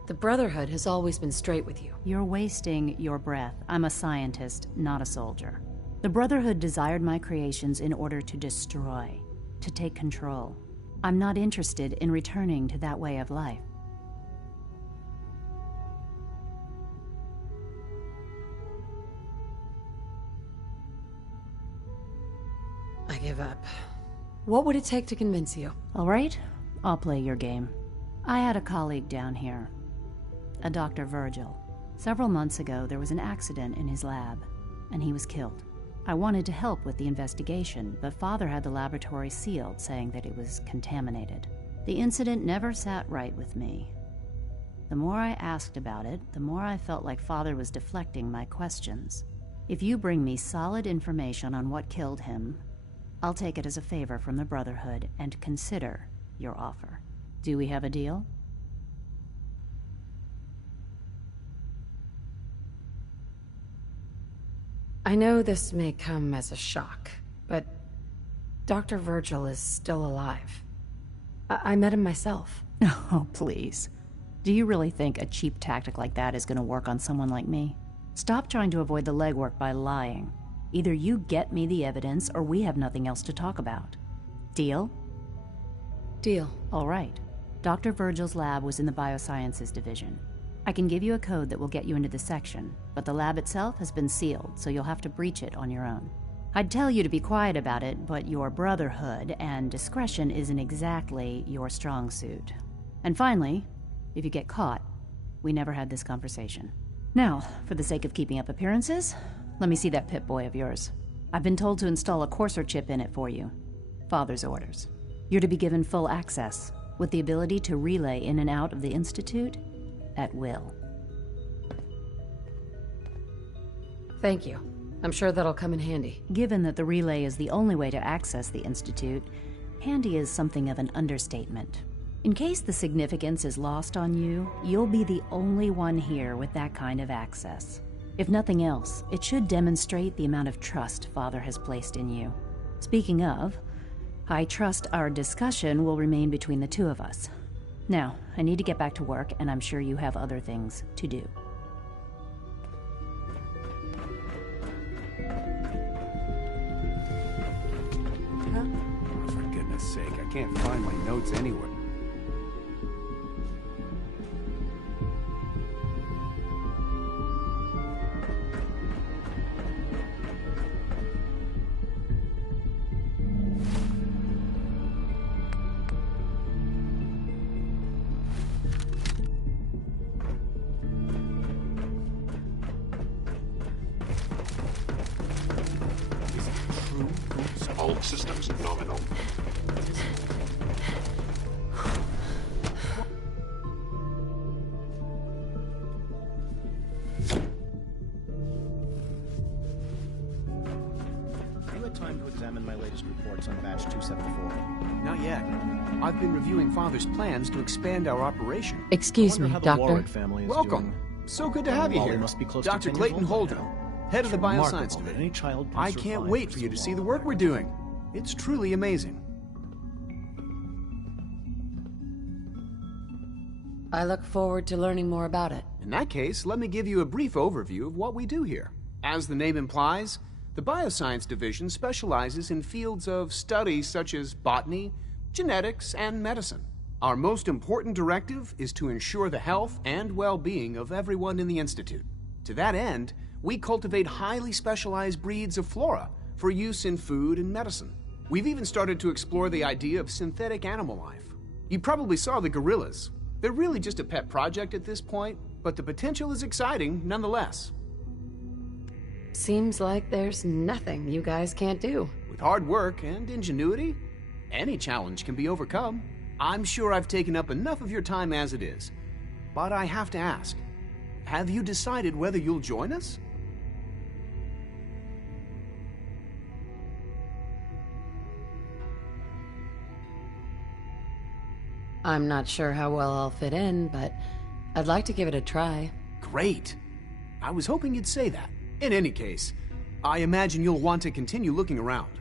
The Brotherhood has always been straight with you. You're wasting your breath. I'm a scientist, not a soldier. The Brotherhood desired my creations in order to destroy, to take control. I'm not interested in returning to that way of life. I give up. What would it take to convince you? All right, I'll play your game. I had a colleague down here, a Dr. Virgil. Several months ago, there was an accident in his lab, and he was killed. I wanted to help with the investigation, but Father had the laboratory sealed, saying that it was contaminated. The incident never sat right with me. The more I asked about it, the more I felt like Father was deflecting my questions. If you bring me solid information on what killed him, I'll take it as a favor from the Brotherhood and consider your offer. Do we have a deal? I know this may come as a shock, but Dr. Virgil is still alive. I met him myself. Oh, please. Do you really think a cheap tactic like that is going to work on someone like me? Stop trying to avoid the legwork by lying. Either you get me the evidence, or we have nothing else to talk about. Deal? Deal. All right. Dr. Virgil's lab was in the Biosciences Division. I can give you a code that will get you into the section, but the lab itself has been sealed, so you'll have to breach it on your own. I'd tell you to be quiet about it, but your Brotherhood and discretion isn't exactly your strong suit. And finally, if you get caught, we never had this conversation. Now, for the sake of keeping up appearances, let me see that Pip-Boy of yours. I've been told to install a Courser chip in it for you. Father's orders. You're to be given full access, with the ability to relay in and out of the Institute at will. Thank you. I'm sure that'll come in handy. Given that the relay is the only way to access the Institute, handy is something of an understatement. In case the significance is lost on you, you'll be the only one here with that kind of access. If nothing else, it should demonstrate the amount of trust Father has placed in you. Speaking of, I trust our discussion will remain between the two of us. Now, I need to get back to work, and I'm sure you have other things to do. Huh? Oh, for goodness sake, I can't find my notes anywhere. All systems nominal. Have you had time to examine my latest reports on batch 274? Not yet. I've been reviewing Father's plans to expand our operation. Excuse me, Doctor. Welcome. So good to have you here. Must be close to Dr. 10 years Clayton old Holden, now. head of the Remarkable Bioscience that Division. any child can I can't survive wait for for you so to see long. the work we're doing. It's truly amazing. I look forward to learning more about it. In that case, let me give you a brief overview of what we do here. As the name implies, the Bioscience Division specializes in fields of study such as botany, genetics, and medicine. Our most important directive is to ensure the health and well-being of everyone in the Institute. To that end, we cultivate highly specialized breeds of flora for use in food and medicine. We've even started to explore the idea of synthetic animal life. You probably saw the gorillas. They're really just a pet project at this point, but the potential is exciting nonetheless. Seems like there's nothing you guys can't do. With hard work and ingenuity, any challenge can be overcome. I'm sure I've taken up enough of your time as it is, but I have to ask, have you decided whether you'll join us? I'm not sure how well I'll fit in, but I'd like to give it a try. Great. I was hoping you'd say that. In any case, I imagine you'll want to continue looking around.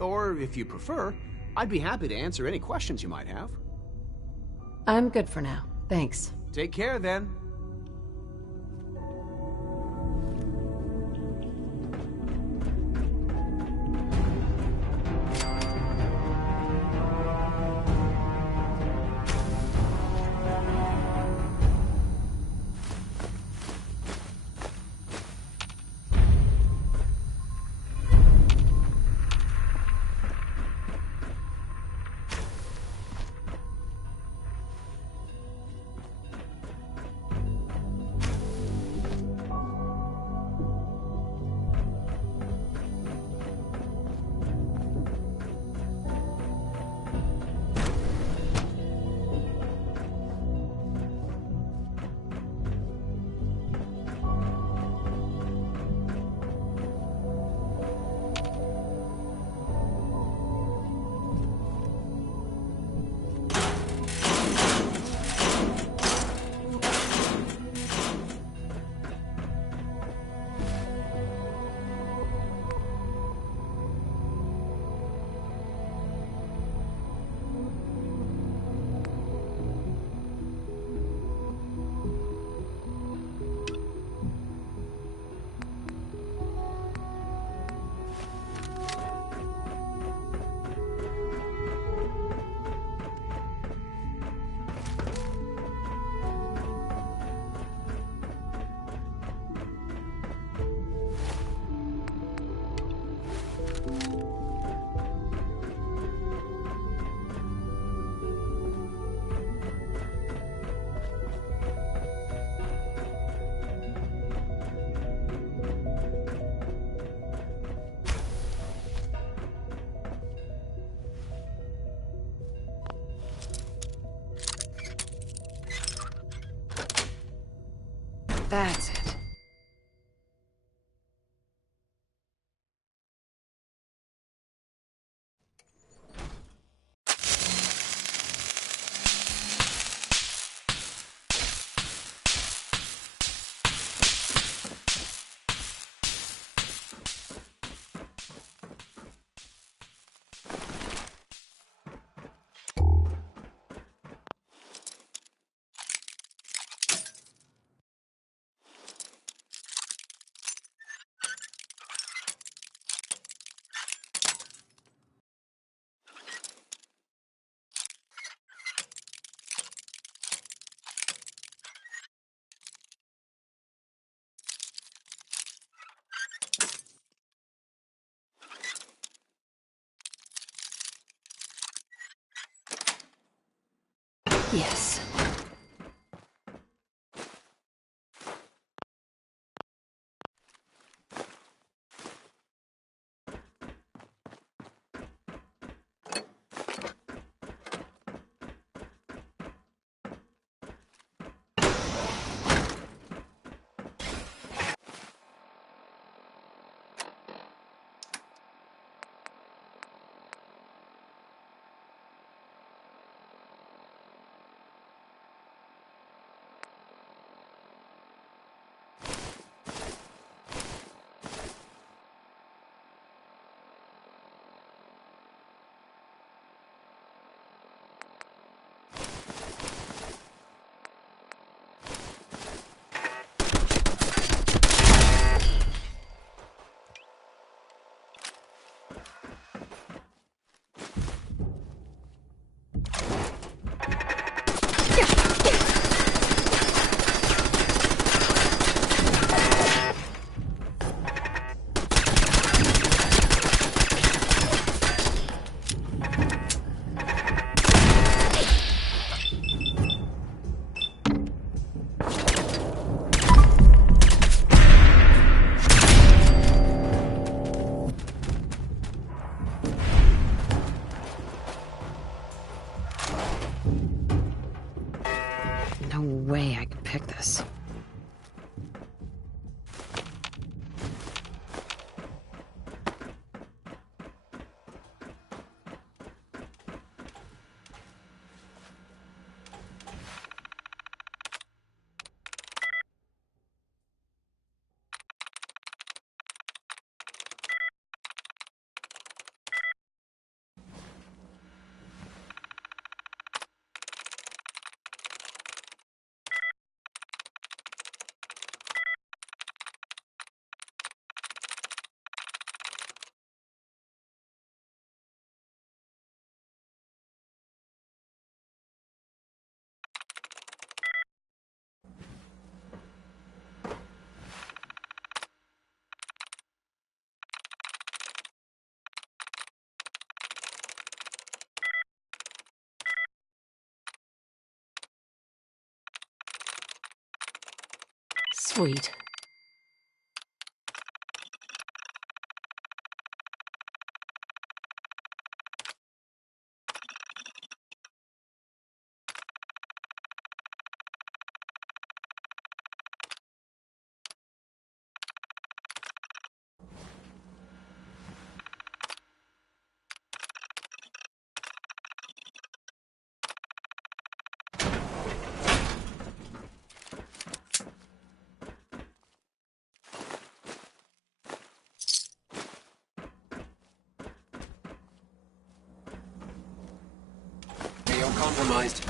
Or, if you prefer, I'd be happy to answer any questions you might have. I'm good for now. Thanks. Take care, then. That's it. Yes. No way I could pick this. Sweet. Compromised.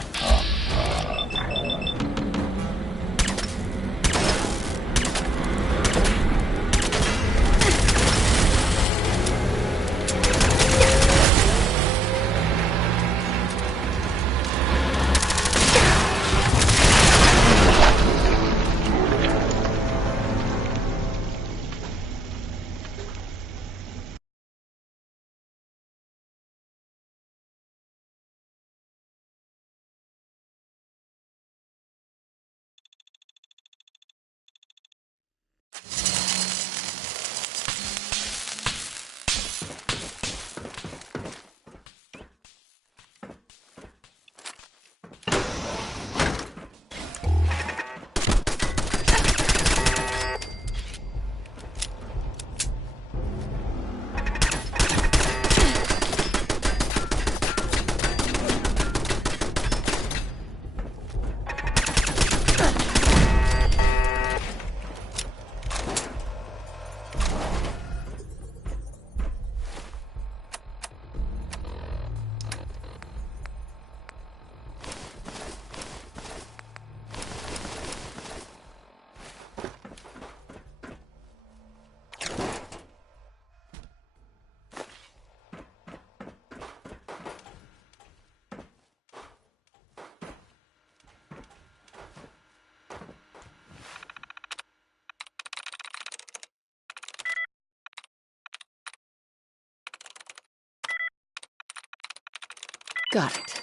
Got it.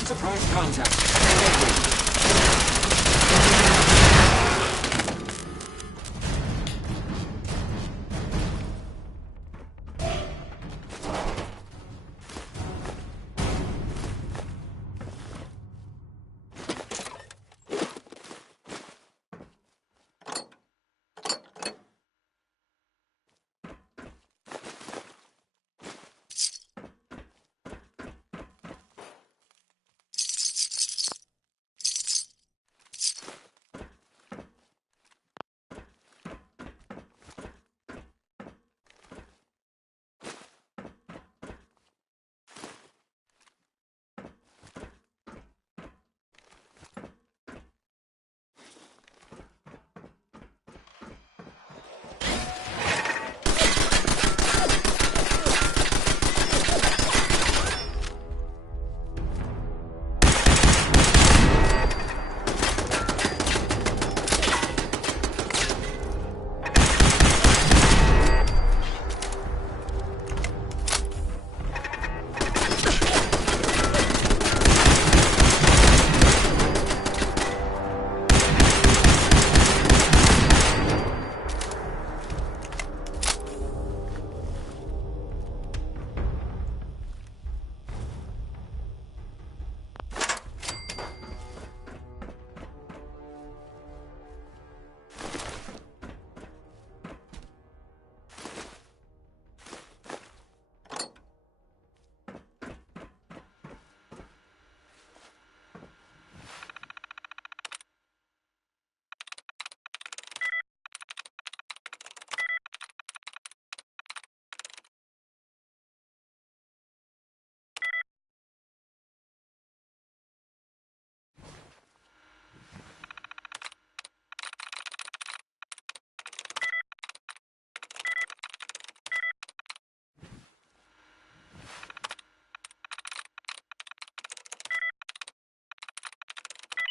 Surprise contact.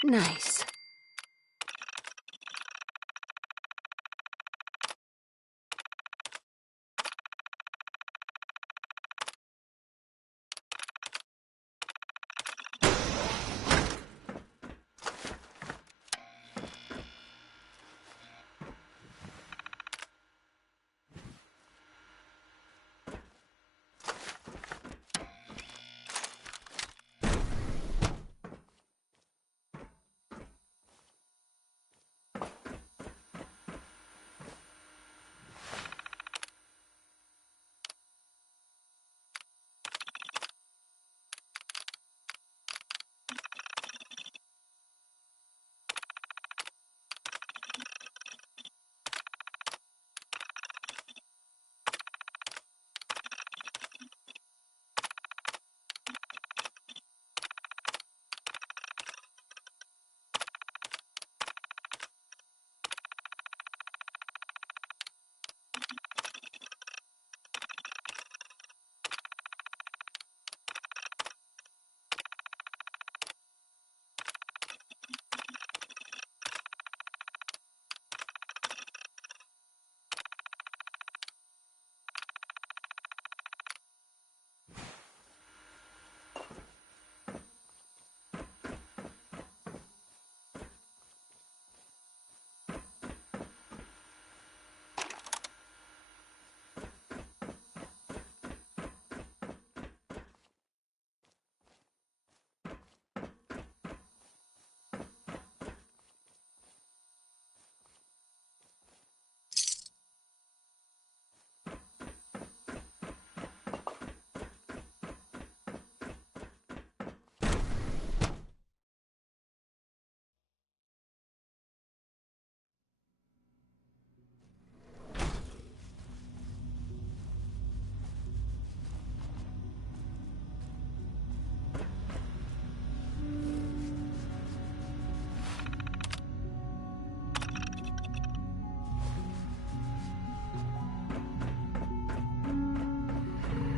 Nice.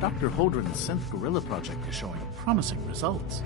Dr. Holdren's synth gorilla project is showing promising results.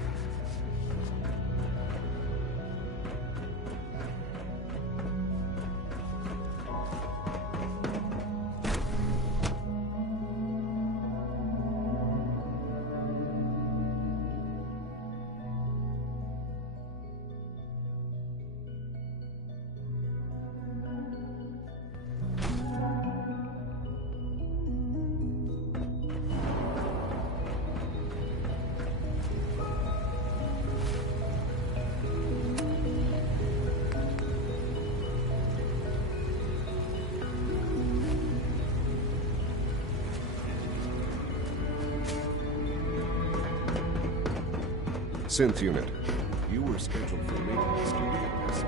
Synth unit. You were scheduled for maintenance. Do you get this?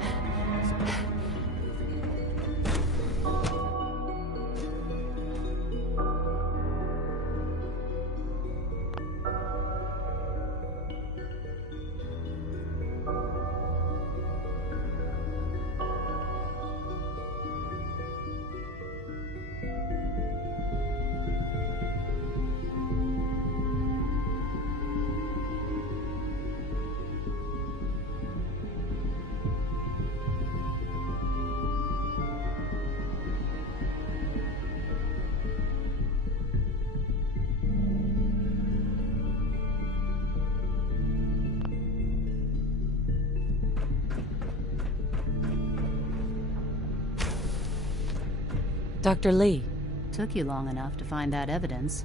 Dr. Lee. Took you long enough to find that evidence.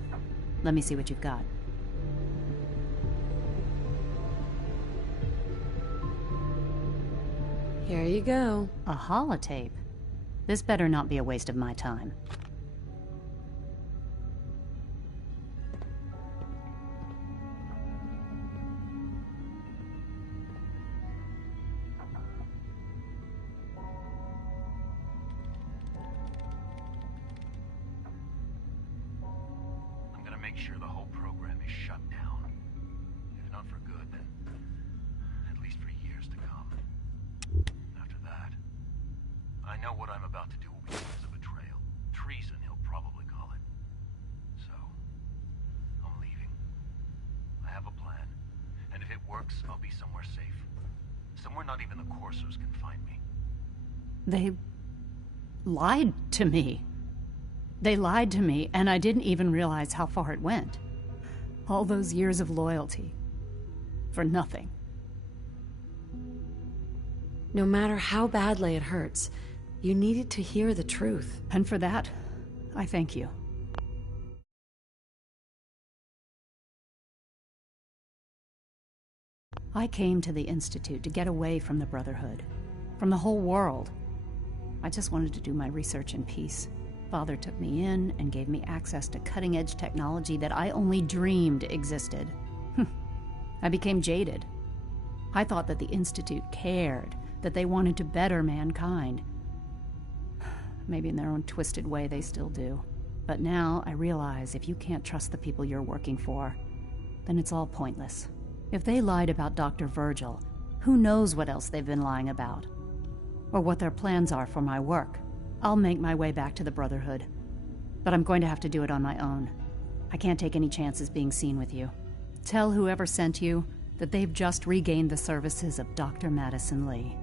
Let me see what you've got. Here you go. A holotape? This better not be a waste of my time. I'm gonna make sure the whole program is shut down. If not for good, then at least for years to come. After that, I know what I'm about to do will be seen as a betrayal. Treason, he'll probably call it. So, I'm leaving. I have a plan, and if it works, I'll be somewhere safe. somewhere not even the coursers can find me. They lied to me. They lied to me, and I didn't even realize how far it went. All those years of loyalty. For nothing. No matter how badly it hurts, you needed to hear the truth. And for that, I thank you. I came to the Institute to get away from the Brotherhood, from the whole world. I just wanted to do my research in peace. Father took me in and gave me access to cutting-edge technology that I only dreamed existed. I became jaded. I thought that the Institute cared, that they wanted to better mankind. Maybe in their own twisted way they still do. But now I realize if you can't trust the people you're working for, then it's all pointless. If they lied about Dr. Virgil, who knows what else they've been lying about? Or what their plans are for my work. I'll make my way back to the Brotherhood. But I'm going to have to do it on my own. I can't take any chances being seen with you. Tell whoever sent you that they've just regained the services of Dr. Madison Lee.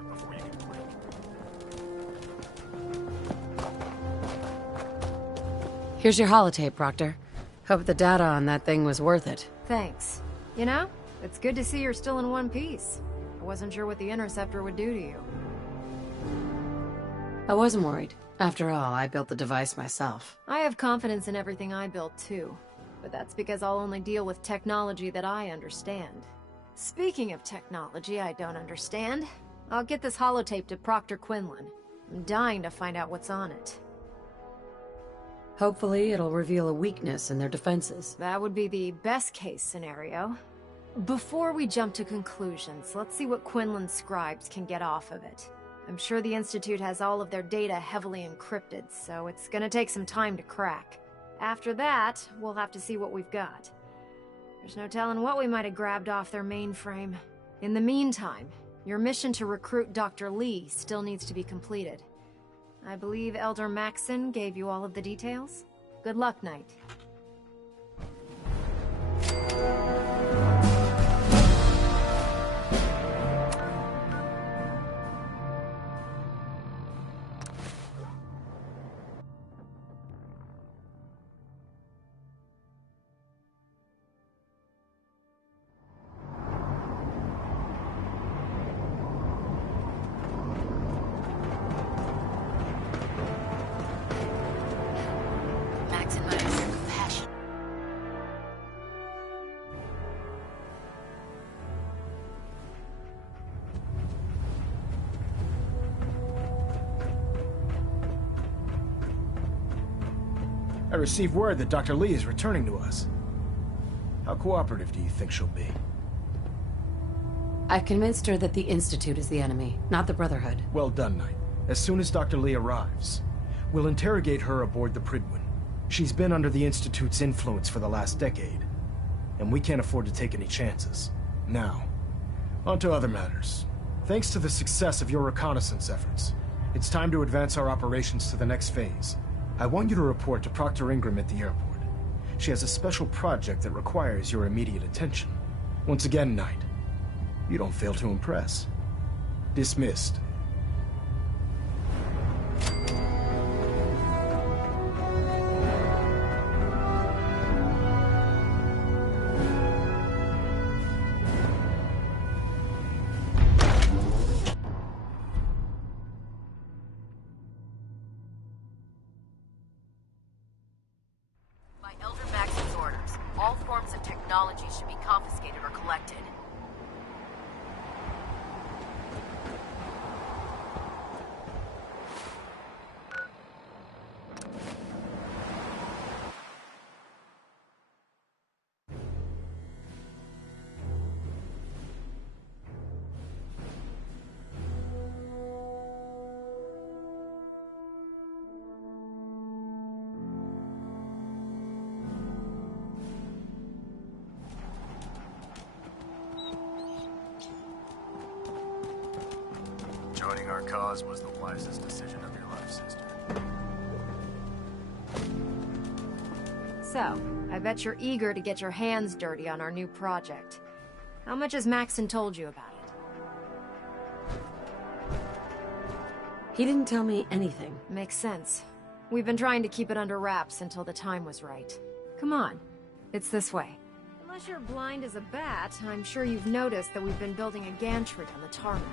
Before you can quit. Here's your holotape, Proctor. Hope the data on that thing was worth it. Thanks. You know, it's good to see you're still in one piece. I wasn't sure what the Interceptor would do to you. I wasn't worried. After all, I built the device myself. I have confidence in everything I built, too. But that's because I'll only deal with technology that I understand. Speaking of technology I don't understand, I'll get this holotape to Proctor Quinlan. I'm dying to find out what's on it. Hopefully it'll reveal a weakness in their defenses. That would be the best-case scenario. Before we jump to conclusions, let's see what Quinlan's scribes can get off of it. I'm sure the Institute has all of their data heavily encrypted, so it's gonna take some time to crack. After that, we'll have to see what we've got. There's no telling what we might have grabbed off their mainframe. In the meantime, your mission to recruit Dr. Lee still needs to be completed. I believe Elder Maxson gave you all of the details? Good luck, Knight. I received word that Dr. Lee is returning to us. How cooperative do you think she'll be? I've convinced her that the Institute is the enemy, not the Brotherhood. Well done, Knight. As soon as Dr. Lee arrives, we'll interrogate her aboard the Prydwen. She's been under the Institute's influence for the last decade, and we can't afford to take any chances. Now, on to other matters. Thanks to the success of your reconnaissance efforts, It's time to advance our operations to the next phase. I want you to report to Proctor Ingram at the airport. She has a special project that requires your immediate attention. Once again, Knight, you don't fail to impress. Dismissed. By Elder Max's orders, all forms of technology should be confiscated or collected. Joining our cause was the wisest decision of your life, sister. So, I bet you're eager to get your hands dirty on our new project. How much has Maxon told you about it? He didn't tell me anything. Makes sense. We've been trying to keep it under wraps until the time was right. Come on. It's this way. Unless you're blind as a bat, I'm sure you've noticed that we've been building a gantry on the tarmac.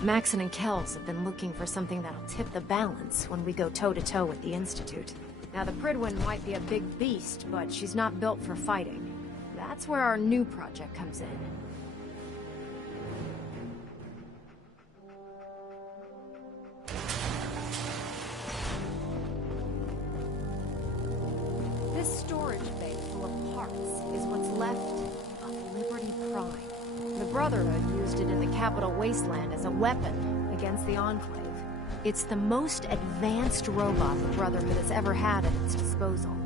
Maxon and Kells have been looking for something that'll tip the balance when we go toe-to-toe with the Institute. Now, the Pridwin might be a big beast, but she's not built for fighting. That's where our new project comes in. This storage bay full of parts is what's left of Liberty Prime. The Brotherhood used it in the Capital Wasteland as a weapon against the Enclave. It's the most advanced robot the Brotherhood has ever had at its disposal.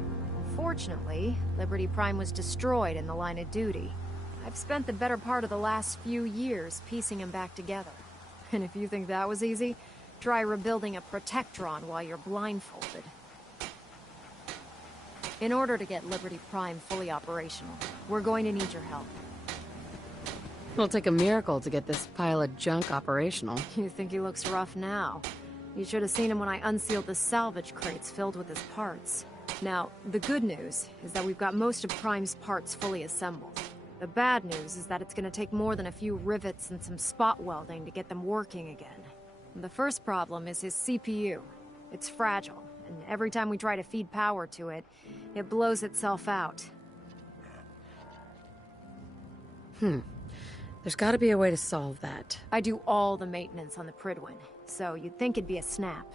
Unfortunately, Liberty Prime was destroyed in the line of duty. I've spent the better part of the last few years piecing him back together. And if you think that was easy, try rebuilding a Protectron while you're blindfolded. In order to get Liberty Prime fully operational, we're going to need your help. It'll take a miracle to get this pile of junk operational. You think he looks rough now? You should have seen him when I unsealed the salvage crates filled with his parts. Now, the good news is that we've got most of Prime's parts fully assembled. The bad news is that it's gonna take more than a few rivets and some spot welding to get them working again. The first problem is his CPU. It's fragile, and every time we try to feed power to it, it blows itself out. There's gotta be a way to solve that. I do all the maintenance on the Pridwin, so you'd think it'd be a snap.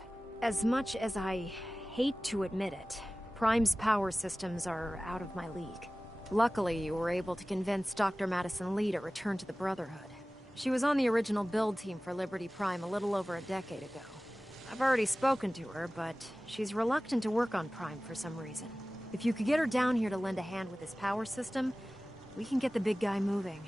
As much as I hate to admit it, Prime's power systems are out of my league. Luckily, you were able to convince Dr. Madison Lee to return to the Brotherhood. She was on the original build team for Liberty Prime a little over a decade ago. I've already spoken to her, but she's reluctant to work on Prime for some reason. If you could get her down here to lend a hand with his power system, we can get the big guy moving.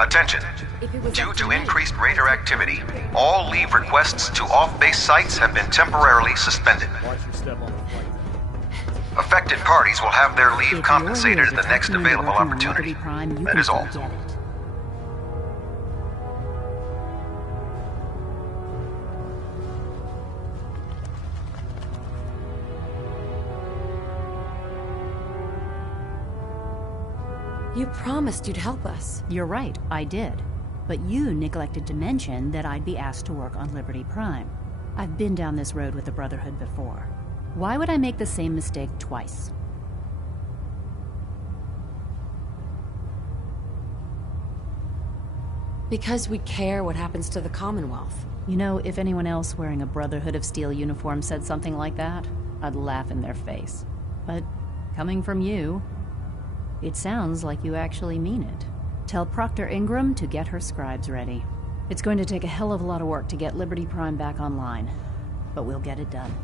Attention. Due to increased raider activity, all leave requests to off-base sites have been temporarily suspended. Affected parties will have their leave compensated at the next available opportunity. That is all. You promised you'd help us. You're right, I did. But you neglected to mention that I'd be asked to work on Liberty Prime. I've been down this road with the Brotherhood before. Why would I make the same mistake twice? Because we care what happens to the Commonwealth. You know, if anyone else wearing a Brotherhood of Steel uniform said something like that, I'd laugh in their face. But coming from you, it sounds like you actually mean it. Tell Proctor Ingram to get her scribes ready. It's going to take a hell of a lot of work to get Liberty Prime back online, but we'll get it done.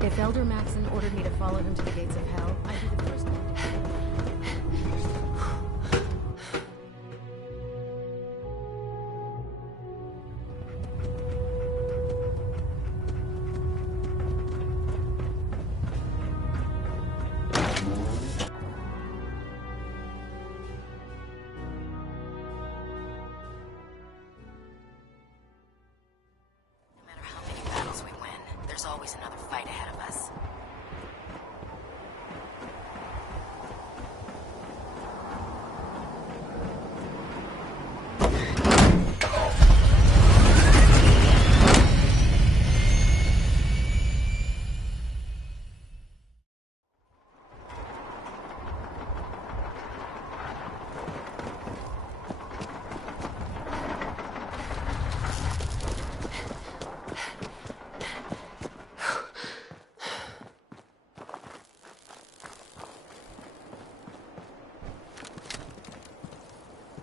If Elder Maxon ordered me to follow him to the gates of hell, I'd be the first one. No matter how many battles we win, there's always another fight ahead of us.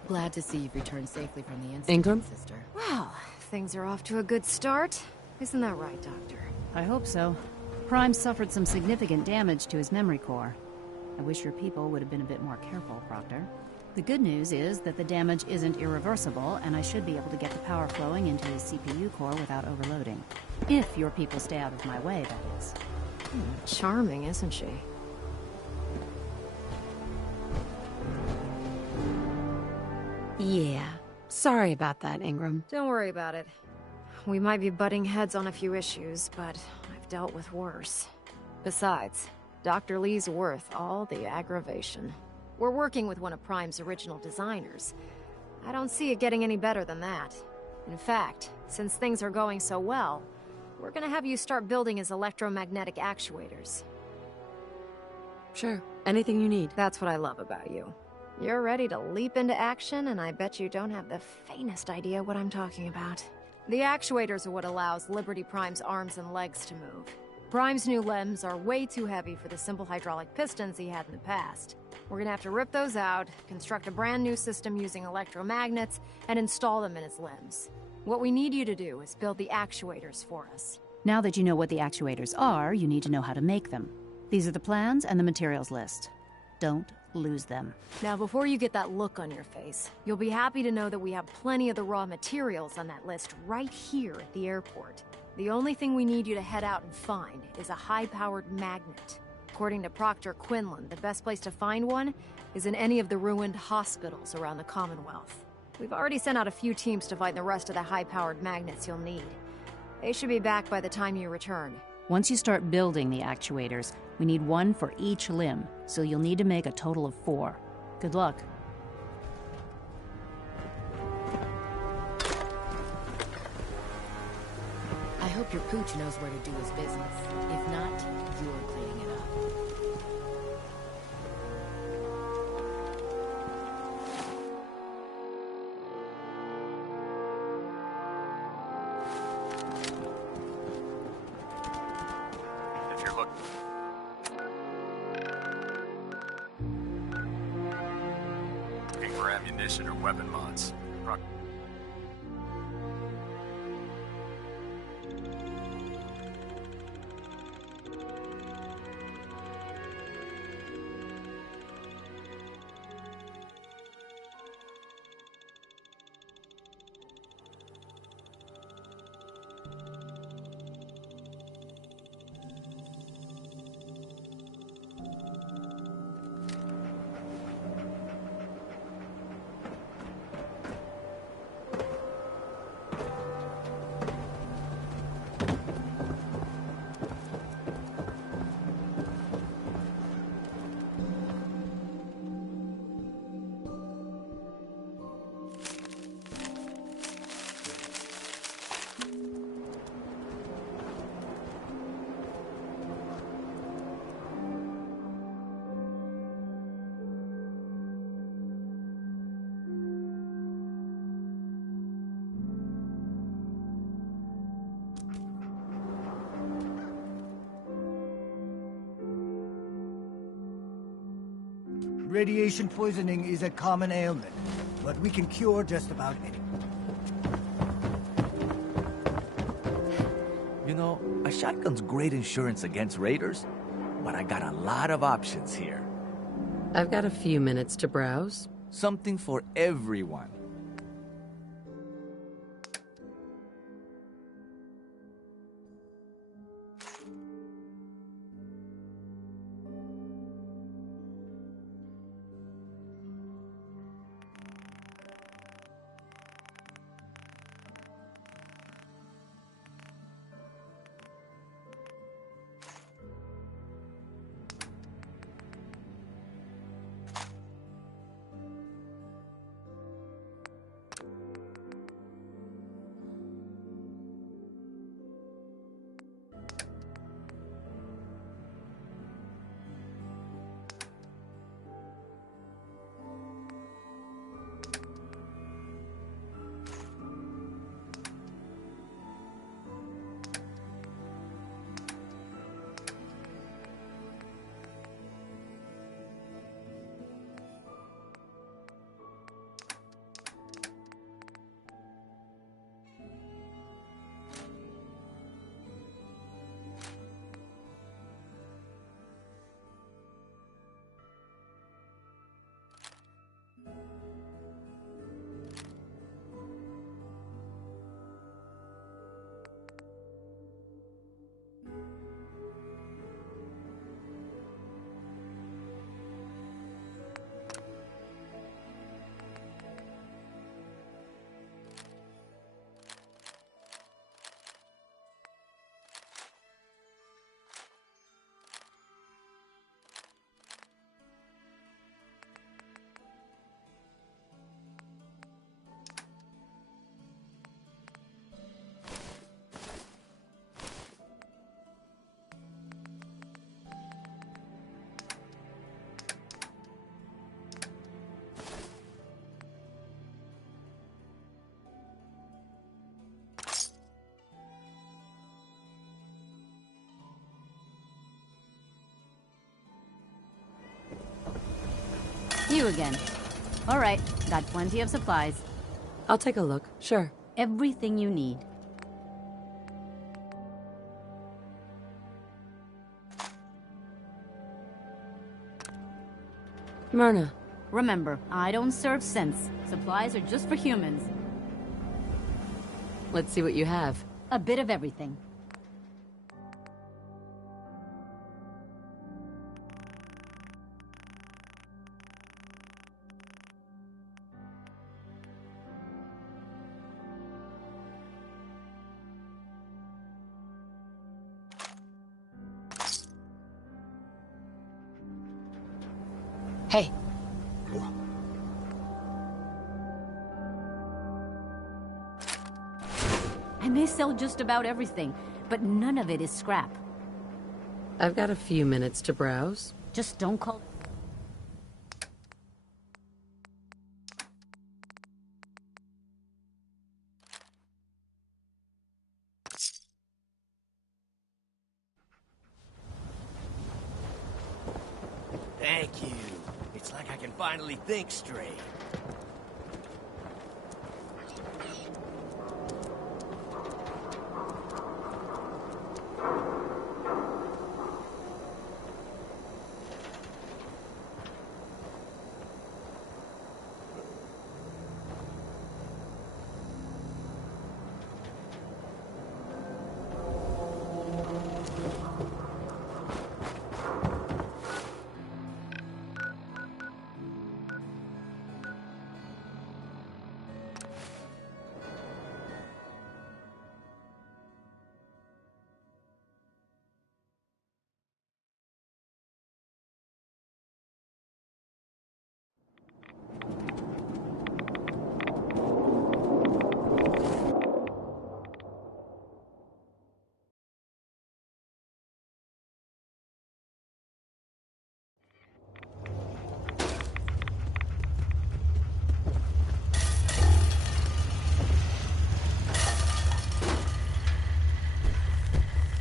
Glad to see you've returned safely from the incident, Ingram? sister. Well, things are off to a good start. Isn't that right, Doctor? I hope so. Prime suffered some significant damage to his memory core. I wish your people would have been a bit more careful, Proctor. The good news is that the damage isn't irreversible, and I should be able to get the power flowing into his CPU core without overloading. If your people stay out of my way, that is. Charming, isn't she? Yeah. Sorry about that, Ingram. Don't worry about it. We might be butting heads on a few issues, but I've dealt with worse. Besides, Dr. Lee's worth all the aggravation. We're working with one of Prime's original designers. I don't see it getting any better than that. In fact, since things are going so well, we're gonna have you start building his electromagnetic actuators. Sure. Anything you need. That's what I love about you. You're ready to leap into action, and I bet you don't have the faintest idea what I'm talking about. The actuators are what allows Liberty Prime's arms and legs to move. Prime's new limbs are way too heavy for the simple hydraulic pistons he had in the past. We're gonna have to rip those out, construct a brand new system using electromagnets, and install them in his limbs. What we need you to do is build the actuators for us. Now that you know what the actuators are, you need to know how to make them. These are the plans and the materials list. Don't lose them. Now, before you get that look on your face, you'll be happy to know that we have plenty of the raw materials on that list right here at the airport. The only thing we need you to head out and find is a high-powered magnet. According to Proctor Quinlan, the best place to find one is in any of the ruined hospitals around the Commonwealth. We've already sent out a few teams to find the rest of the high-powered magnets you'll need. They should be back by the time you return. Once you start building the actuators, we need one for each limb, so you'll need to make a total of 4. Good luck. I hope your pooch knows where to do his business. If not, you're cleaning it up. If you're looking for ammunition or weapon mods, Radiation poisoning is a common ailment, but we can cure just about anything. You know, a shotgun's great insurance against raiders, but I got a lot of options here. I've got a few minutes to browse. Something for everyone. You again. All right, got plenty of supplies. I'll take a look, sure. Everything you need. Myrna. Remember, I don't serve synths. Supplies are just for humans. Let's see what you have. A bit of everything. Hey. I may sell just about everything, but none of it is scrap. I've got a few minutes to browse. Just don't call... Thank you. It's like I can finally think straight.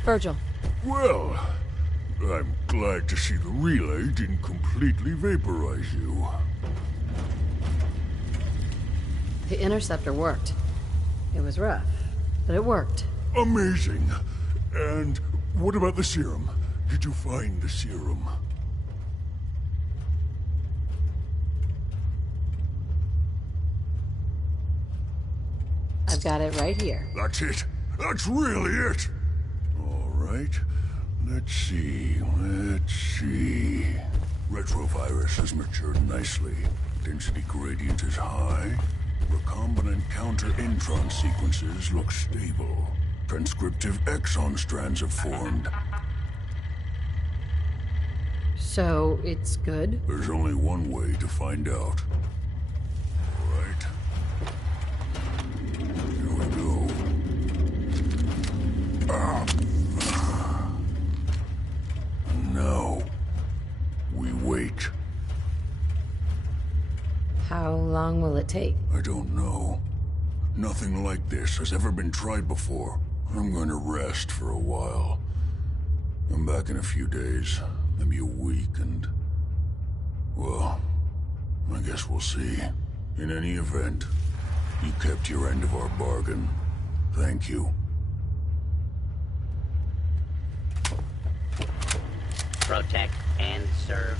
Virgil. Well, I'm glad to see the relay didn't completely vaporize you. The interceptor worked. It was rough, but it worked. Amazing. And what about the serum? Did you find the serum? I've got it right here. That's it. That's really it. All right. Let's see. Retrovirus has matured nicely. Density gradient is high. Recombinant counter-intron sequences look stable. Transcriptive exon strands have formed. So, it's good? There's only one way to find out. All right. Here we go. Now, we wait. How long will it take? I don't know. Nothing like this has ever been tried before. I'm going to rest for a while. I'm back in a few days, maybe a week, and... well, I guess we'll see. In any event, you kept your end of our bargain. Thank you. Protect and serve.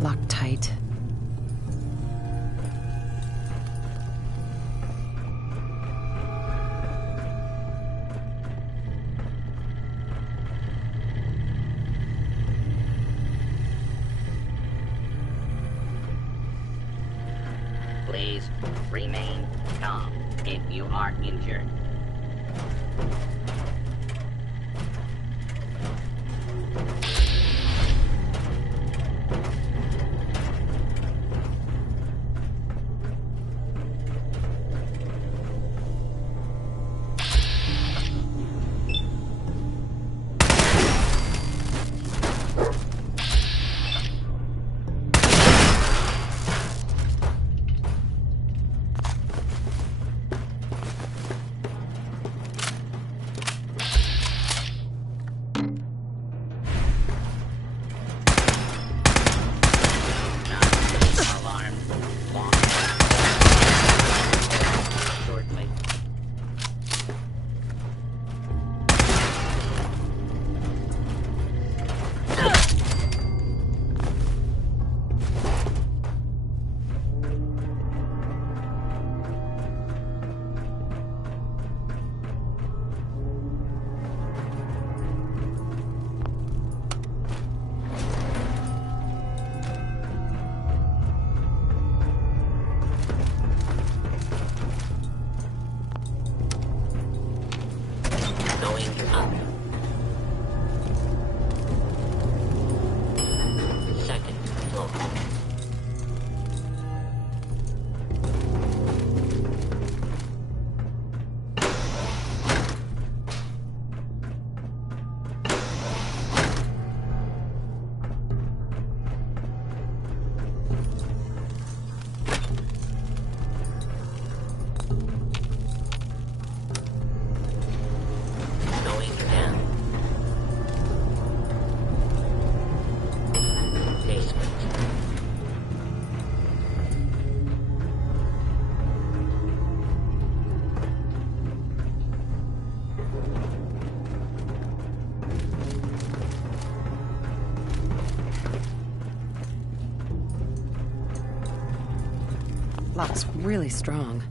Locked tight. Please remain calm if you are injured. Lock's really strong.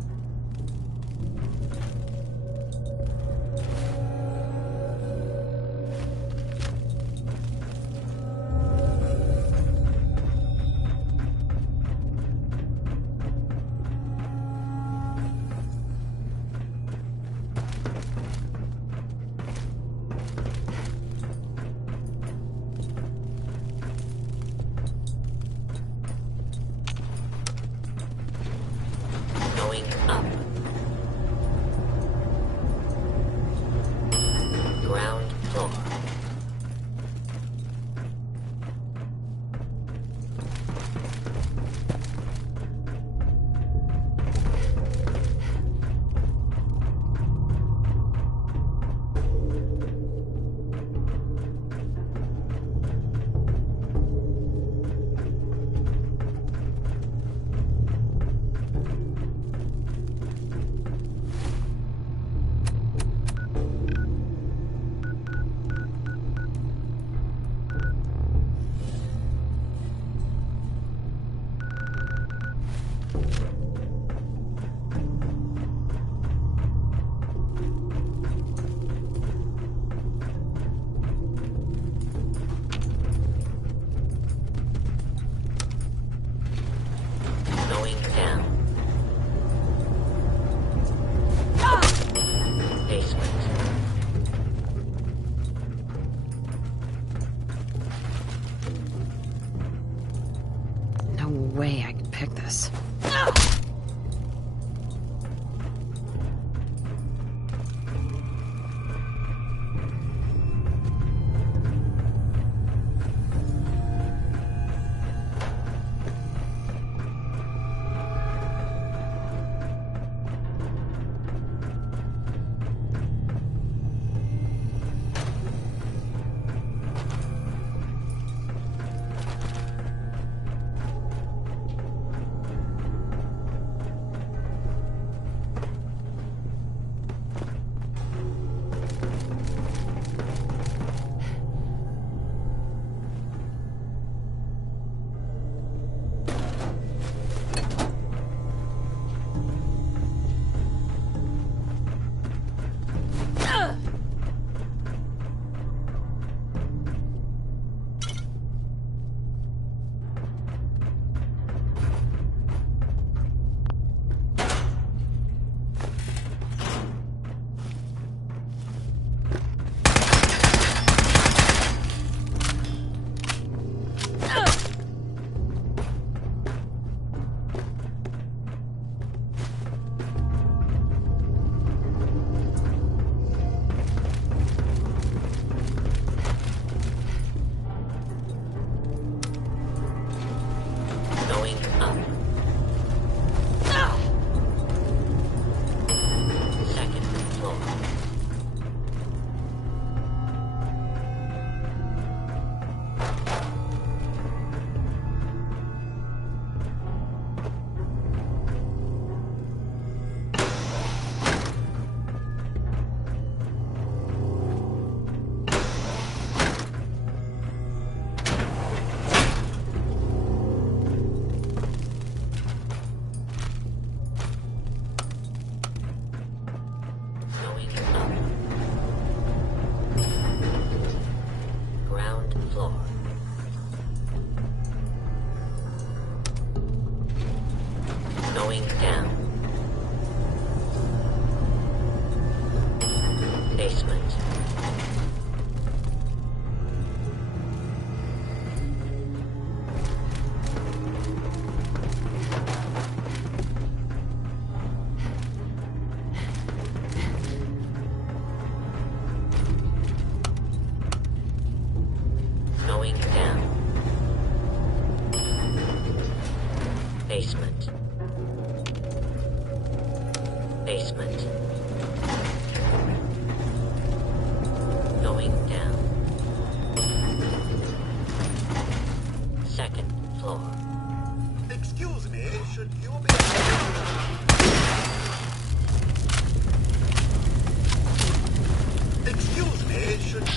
Way I could pick this. Basement. Basement. Going down. Second floor. Excuse me, should you be... Excuse me, should...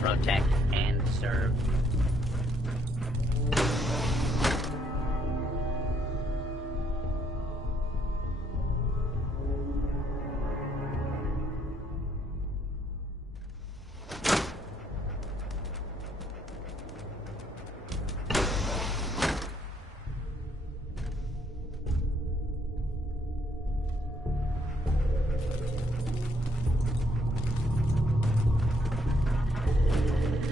Protect and serve.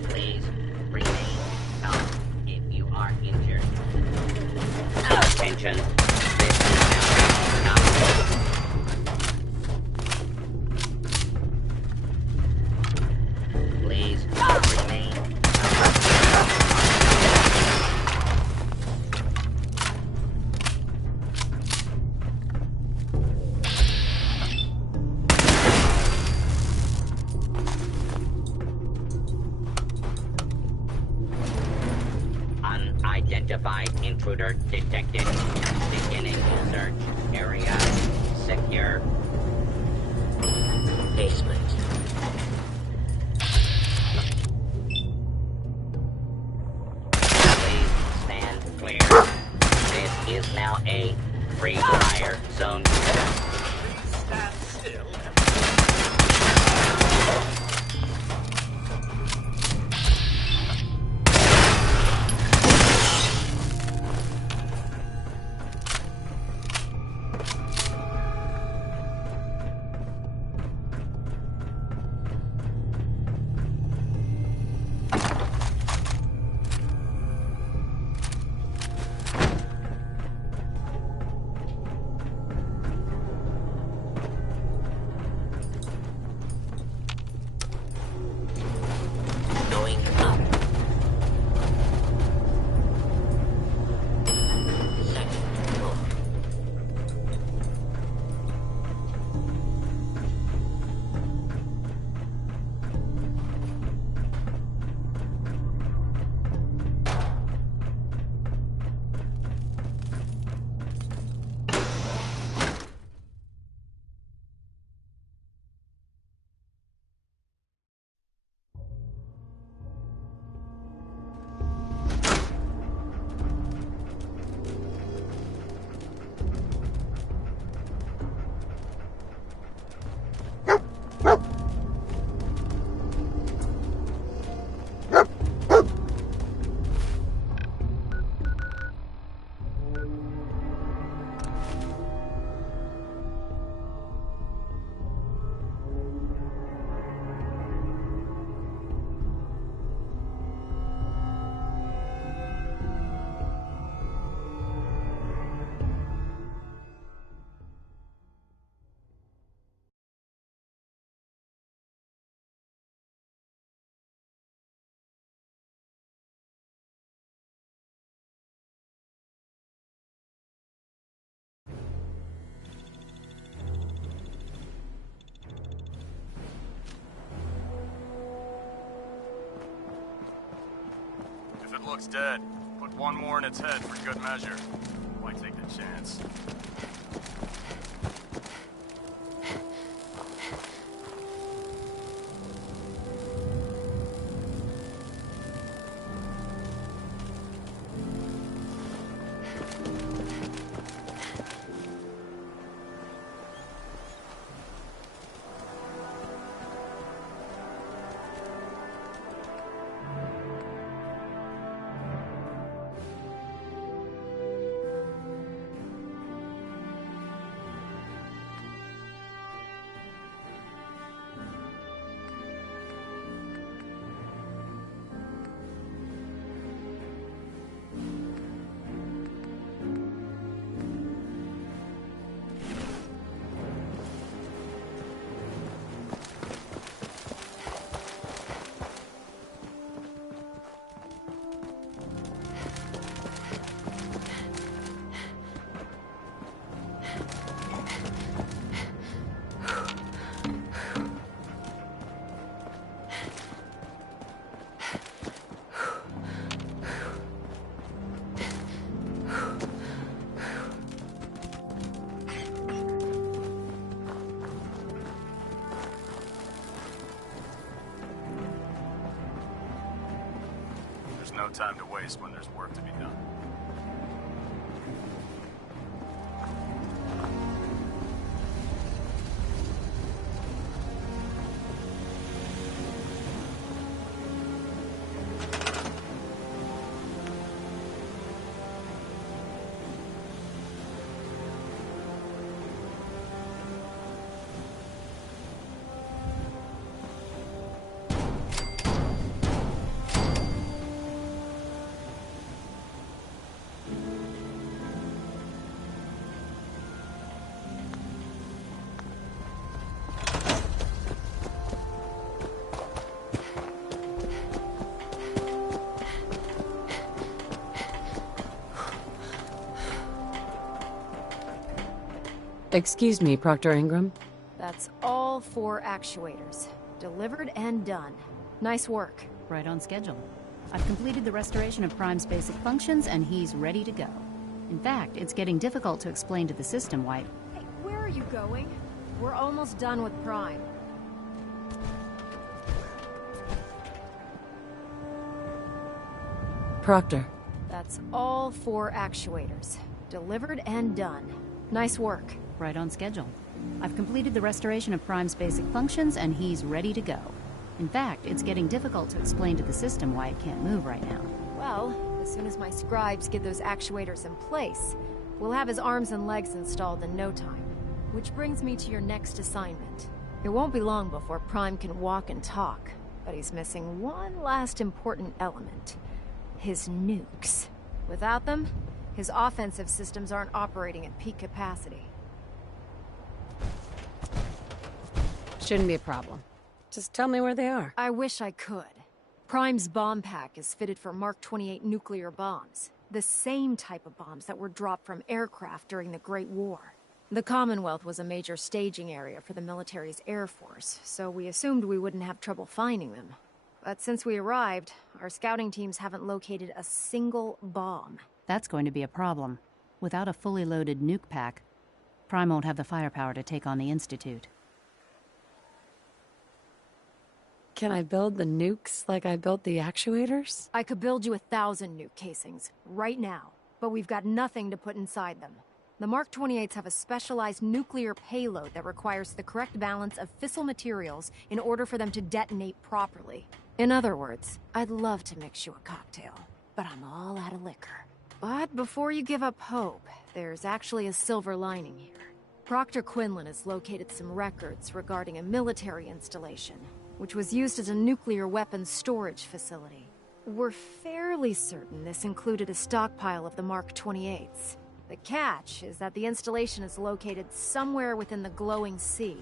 Please remain calm if you are injured. Attention. This is now please remain unidentified intruder detected. Beginning search area secure. Basement. Please stand clear. This is now a free fire zone. Please stand still. It looks dead. Put one more in its head for good measure. Why take the chance? There's no time to waste when there's work to be done. Excuse me, Proctor Ingram. That's all 4 actuators. Delivered and done. Nice work. Right on schedule. I've completed the restoration of Prime's basic functions, and he's ready to go. In fact, it's getting difficult to explain to the system why... Hey, where are you going? We're almost done with Prime. Proctor. That's all 4 actuators. Delivered and done. Nice work. Right on schedule. I've completed the restoration of Prime's basic functions, and he's ready to go. In fact, it's getting difficult to explain to the system why it can't move right now. Well, as soon as my scribes get those actuators in place, we'll have his arms and legs installed in no time. Which brings me to your next assignment. It won't be long before Prime can walk and talk, but he's missing one last important element. His nukes. Without them, his offensive systems aren't operating at peak capacity. Shouldn't be a problem. Just tell me where they are. I wish I could. Prime's bomb pack is fitted for Mark 28 nuclear bombs. The same type of bombs that were dropped from aircraft during the Great War. The Commonwealth was a major staging area for the military's air force, so we assumed we wouldn't have trouble finding them. But since we arrived, our scouting teams haven't located a single bomb. That's going to be a problem. Without a fully loaded nuke pack, Prime won't have the firepower to take on the Institute. Can I build the nukes like I built the actuators? I could build you 1,000 nuke casings, right now, but we've got nothing to put inside them. The Mark 28s have a specialized nuclear payload that requires the correct balance of fissile materials in order for them to detonate properly. In other words, I'd love to mix you a cocktail, but I'm all out of liquor. But before you give up hope, there's actually a silver lining here. Proctor Quinlan has located some records regarding a military installation, which was used as a nuclear weapons storage facility. We're fairly certain this included a stockpile of the Mark 28s. The catch is that the installation is located somewhere within the glowing sea.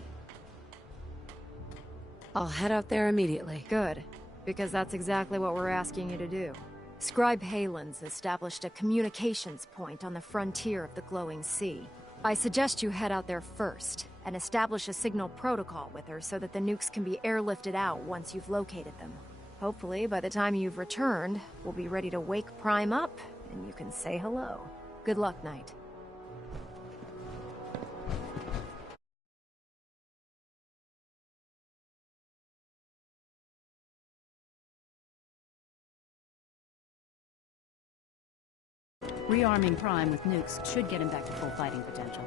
I'll head out there immediately. Good, because that's exactly what we're asking you to do. Scribe Halen's established a communications point on the frontier of the glowing sea. I suggest you head out there first, and establish a signal protocol with her so that the nukes can be airlifted out once you've located them. Hopefully, by the time you've returned, we'll be ready to wake Prime up, and you can say hello. Good luck, Knight. Rearming Prime with nukes should get him back to full fighting potential.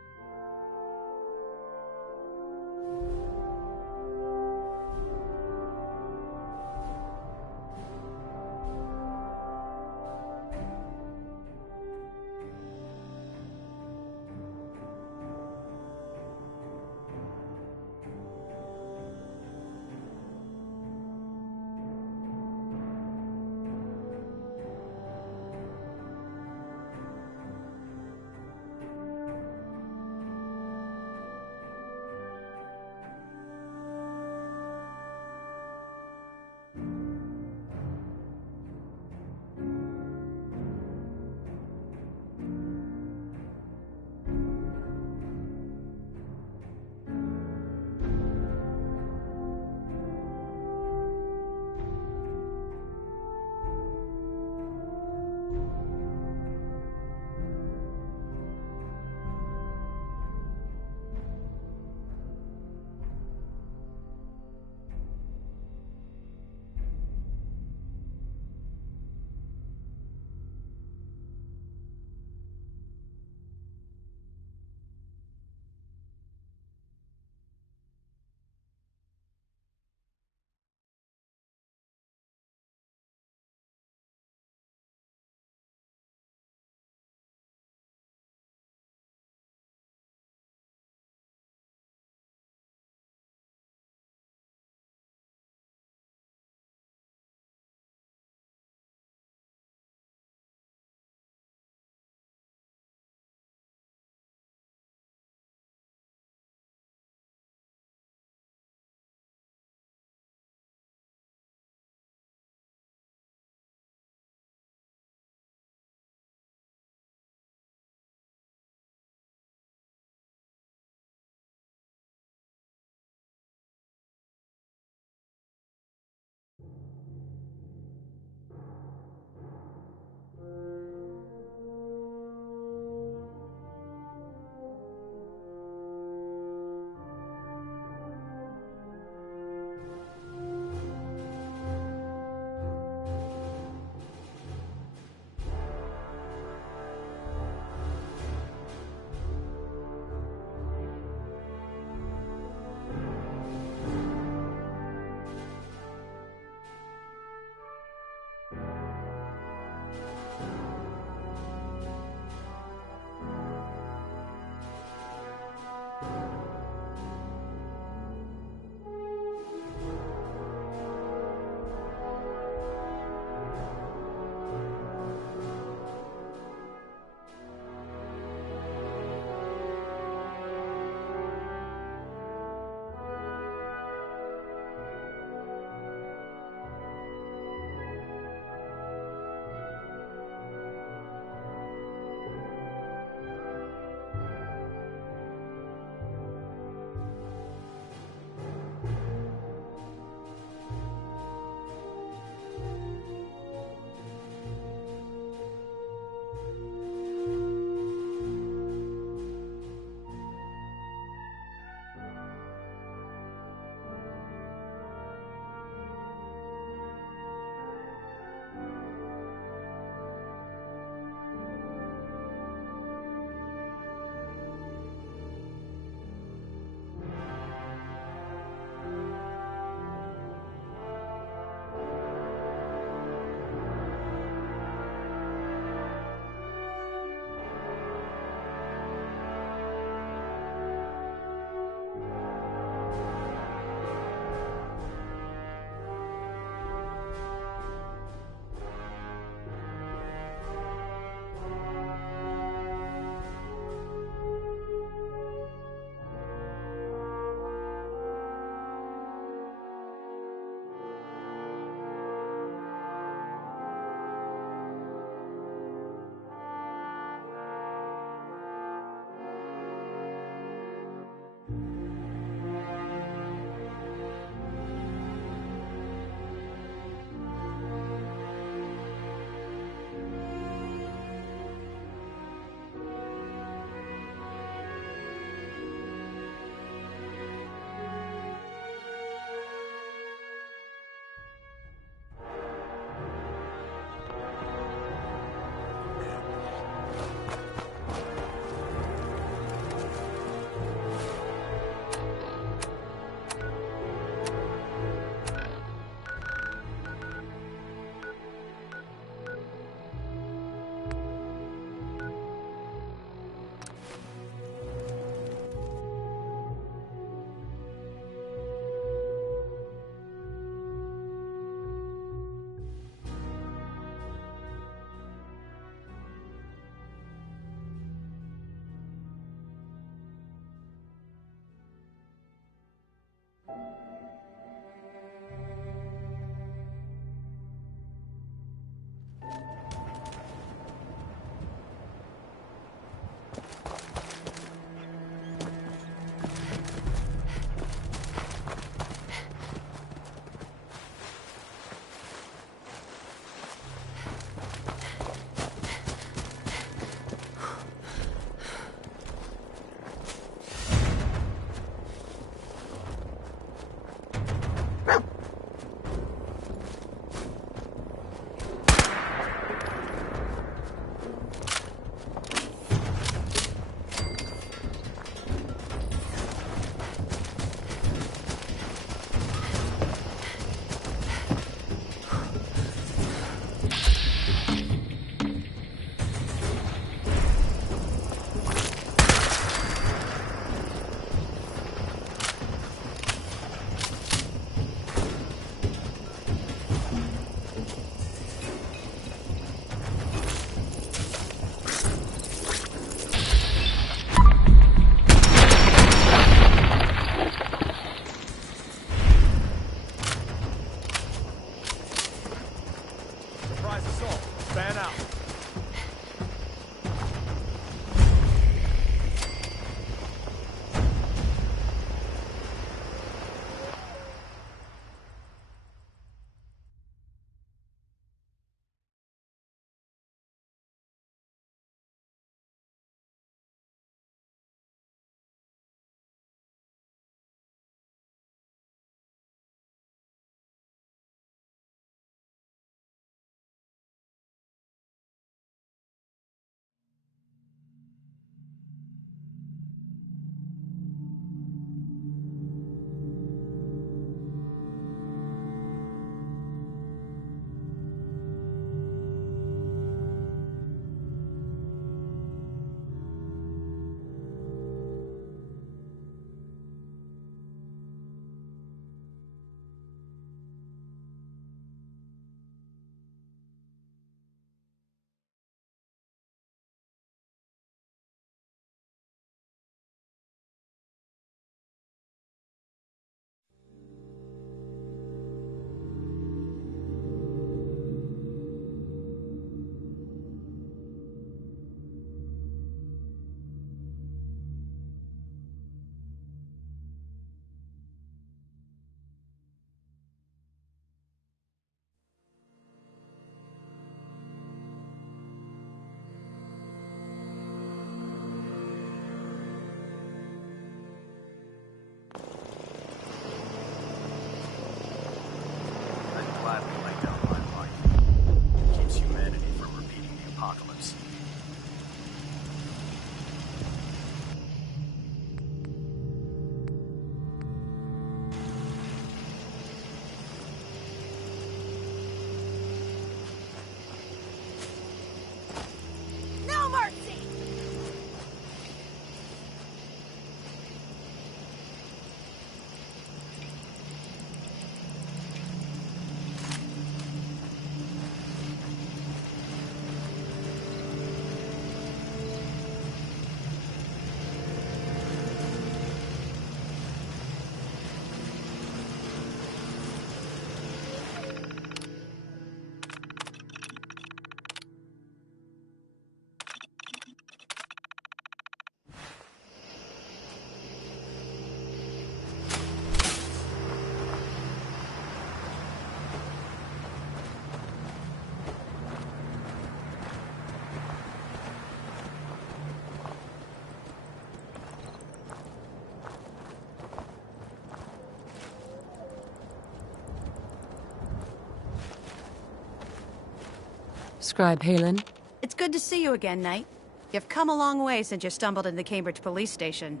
Scribe Halen? It's good to see you again, Knight. You've come a long way since you stumbled into the Cambridge police station.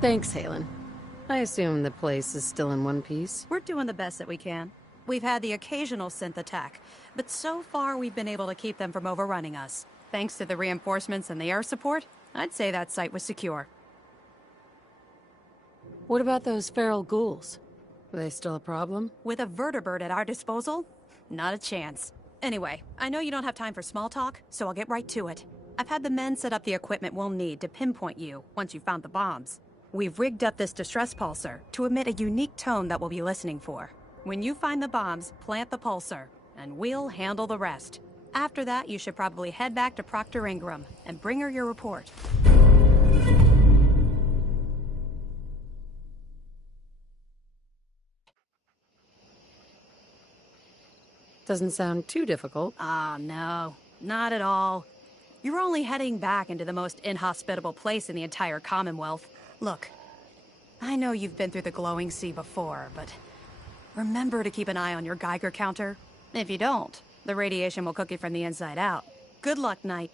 Thanks, Halen. I assume the place is still in one piece. We're doing the best that we can. We've had the occasional synth attack, but so far we've been able to keep them from overrunning us. Thanks to the reinforcements and the air support, I'd say that site was secure. What about those feral ghouls? Are they still a problem? With a vertibird at our disposal? Not a chance. Anyway, I know you don't have time for small talk, so I'll get right to it. I've had the men set up the equipment we'll need to pinpoint you once you've found the bombs. We've rigged up this distress pulsar to emit a unique tone that we'll be listening for. When you find the bombs, plant the pulsar, and we'll handle the rest. After that, you should probably head back to Proctor Ingram and bring her your report. Doesn't sound too difficult. Ah, no. Not at all. You're only heading back into the most inhospitable place in the entire Commonwealth. Look, I know you've been through the glowing sea before, but remember to keep an eye on your Geiger counter. If you don't, the radiation will cook you from the inside out. Good luck, Knight.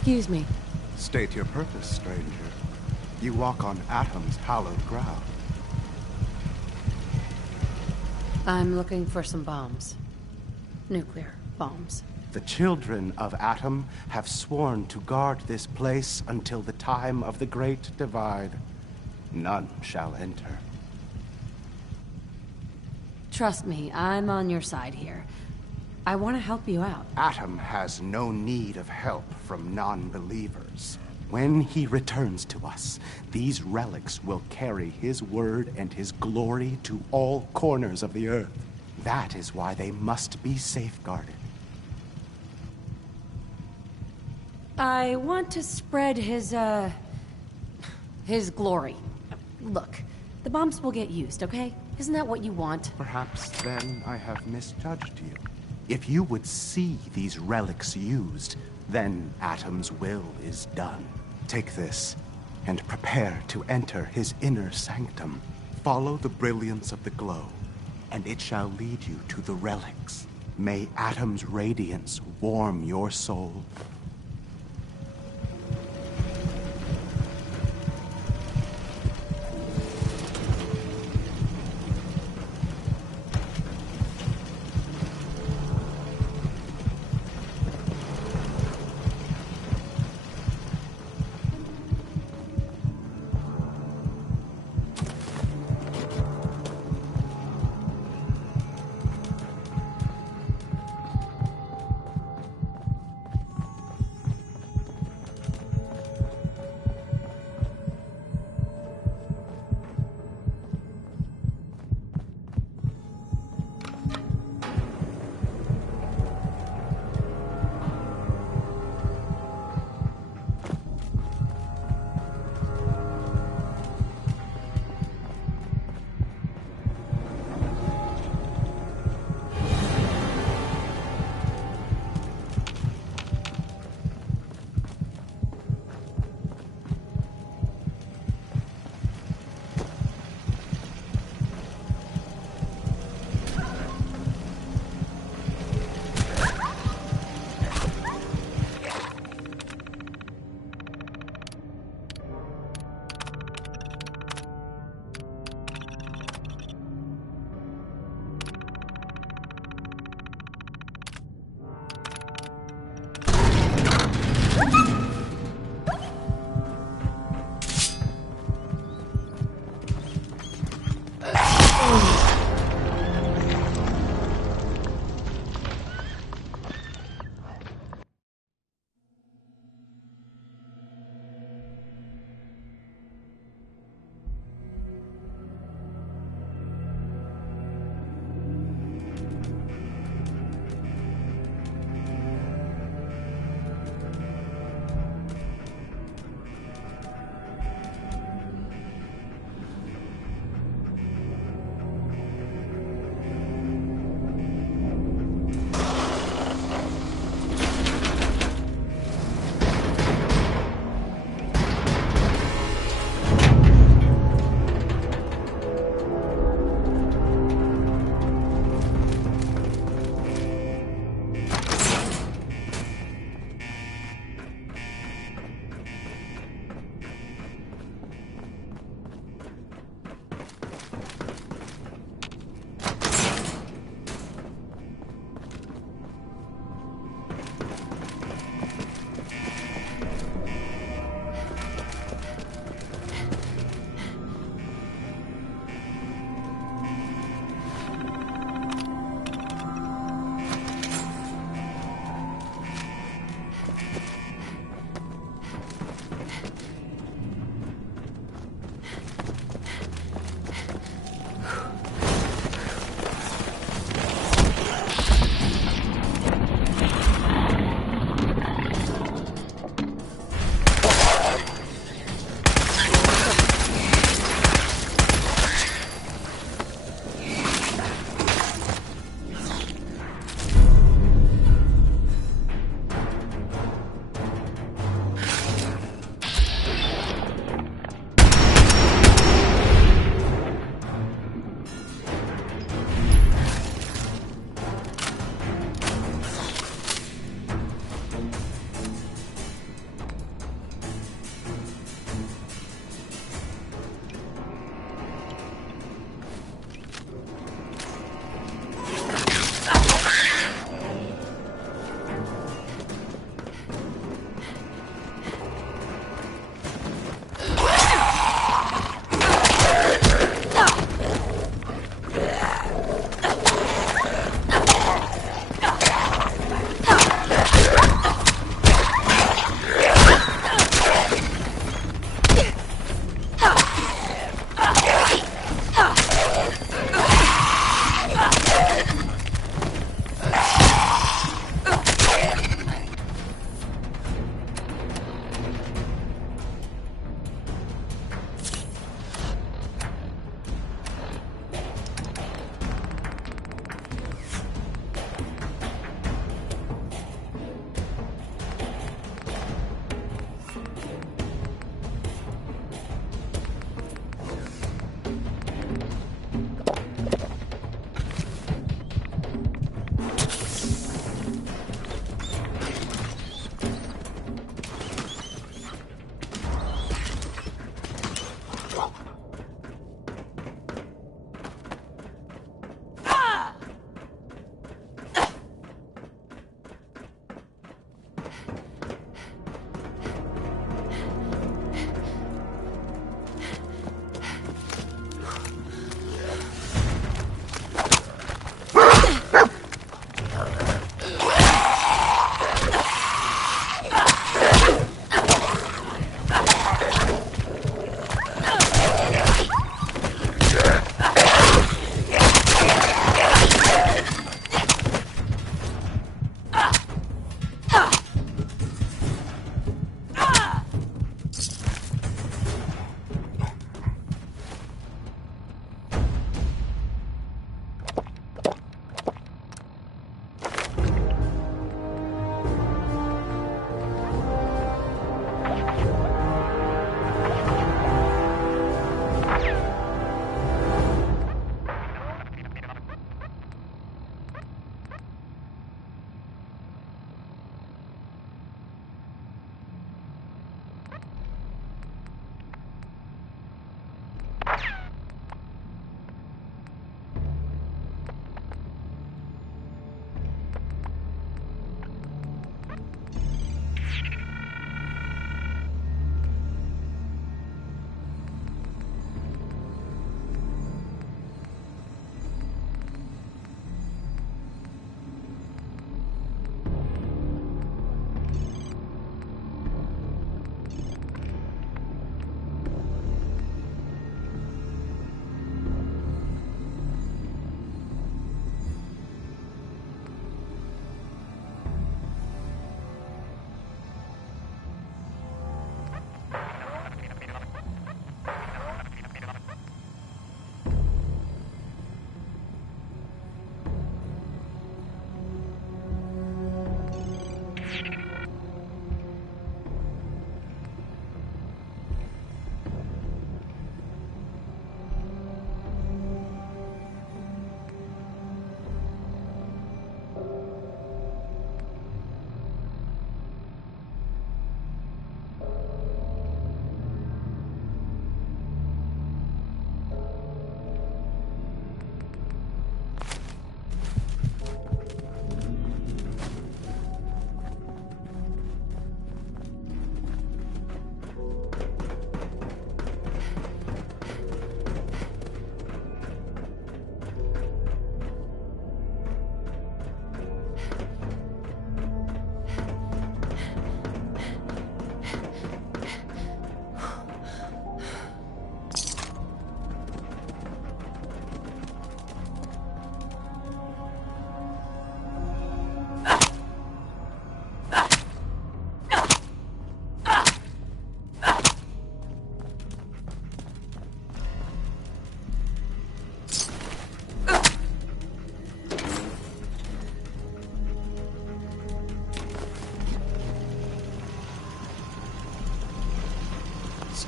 Excuse me. State your purpose, stranger. You walk on Atom's hallowed ground. I'm looking for some bombs. Nuclear bombs. The children of Atom have sworn to guard this place until the time of the Great Divide. None shall enter. Trust me, I'm on your side here. I want to help you out. Atom has no need of help from non-believers. When he returns to us, these relics will carry his word and his glory to all corners of the earth. That is why they must be safeguarded. I want to spread his glory. Look, the bombs will get used, okay? Isn't that what you want? Perhaps then I have misjudged you. If you would see these relics used, then Atom's will is done. Take this, and prepare to enter his inner sanctum. Follow the brilliance of the glow, and it shall lead you to the relics. May Atom's radiance warm your soul.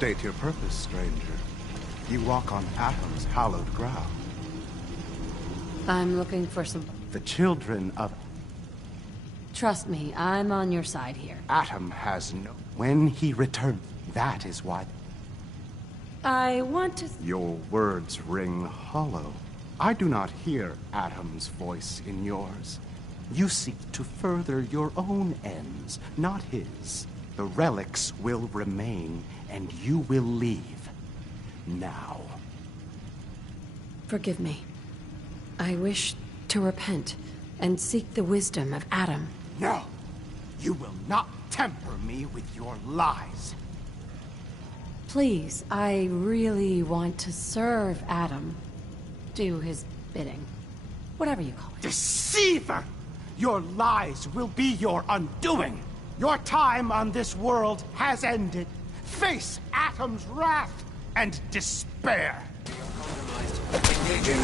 State your purpose, stranger. You walk on Atom's hallowed ground. I'm looking for some... The children of... Trust me, I'm on your side here. Atom has no... When he returns, that is why... I want to... Your words ring hollow. I do not hear Atom's voice in yours. You seek to further your own ends, not his. The relics will remain, and you will leave. Now. Forgive me. I wish to repent and seek the wisdom of Atom. No! You will not temper me with your lies. Please, I really want to serve Atom. Do his bidding. Whatever you call it. Deceiver! Your lies will be your undoing. Your time on this world has ended. Face Atom's wrath and despair. Engaging.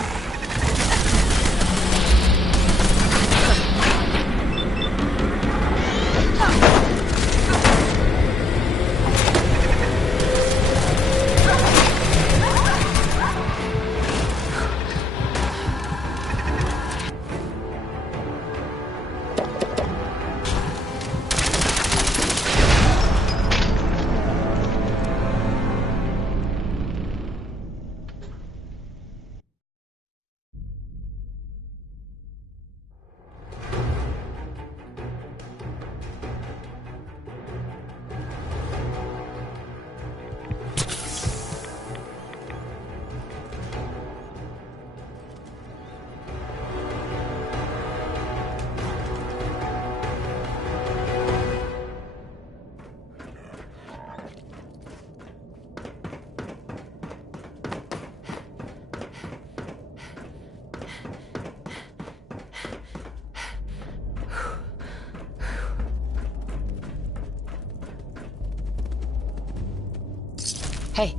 Hey.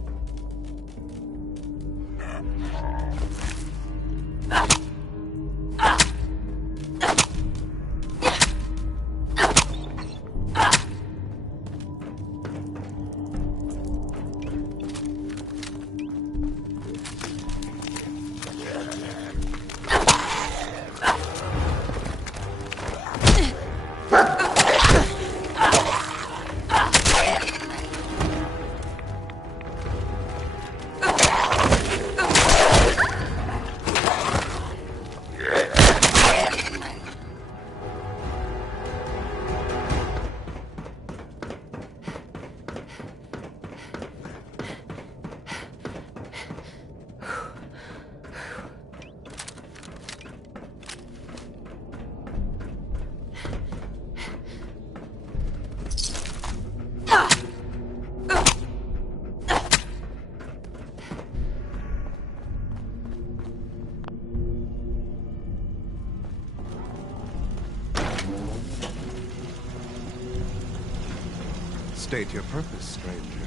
State your purpose, stranger.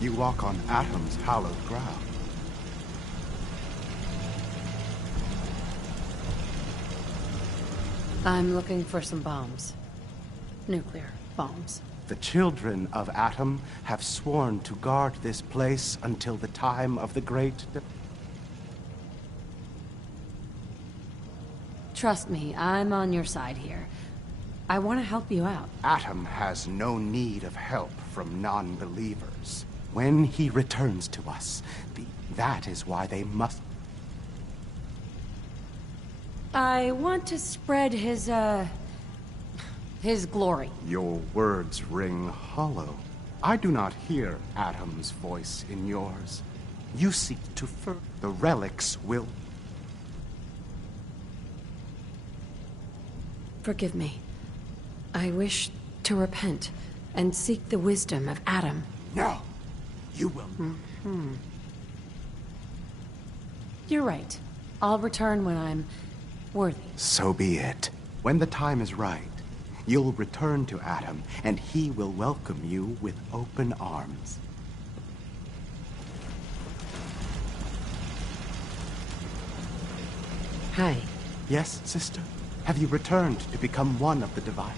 You walk on Atom's hallowed ground. I'm looking for some bombs. Nuclear bombs. The children of Atom have sworn to guard this place until the time of the great... Trust me, I'm on your side here. I want to help you out. Atom has no need of help from non-believers. When he returns to us, that is why they must... I want to spread his glory. Your words ring hollow. I do not hear Atom's voice in yours. You seek to further... The relics will... Forgive me. I wish to repent and seek the wisdom of Atom. No! You will... You're right. I'll return when I'm worthy. So be it. When the time is right, you'll return to Atom, and he will welcome you with open arms. Hi. Yes, sister? Have you returned to become one of the divided?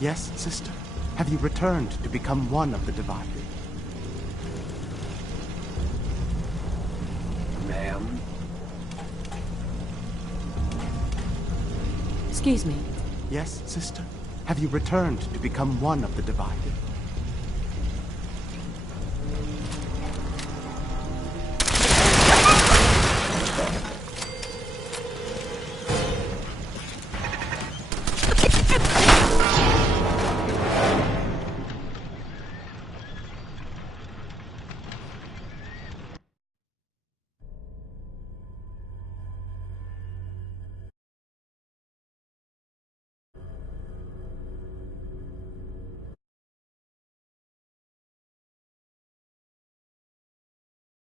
Yes, sister? Have you returned to become one of the divided? Ma'am? Excuse me. Yes, sister? Have you returned to become one of the divided?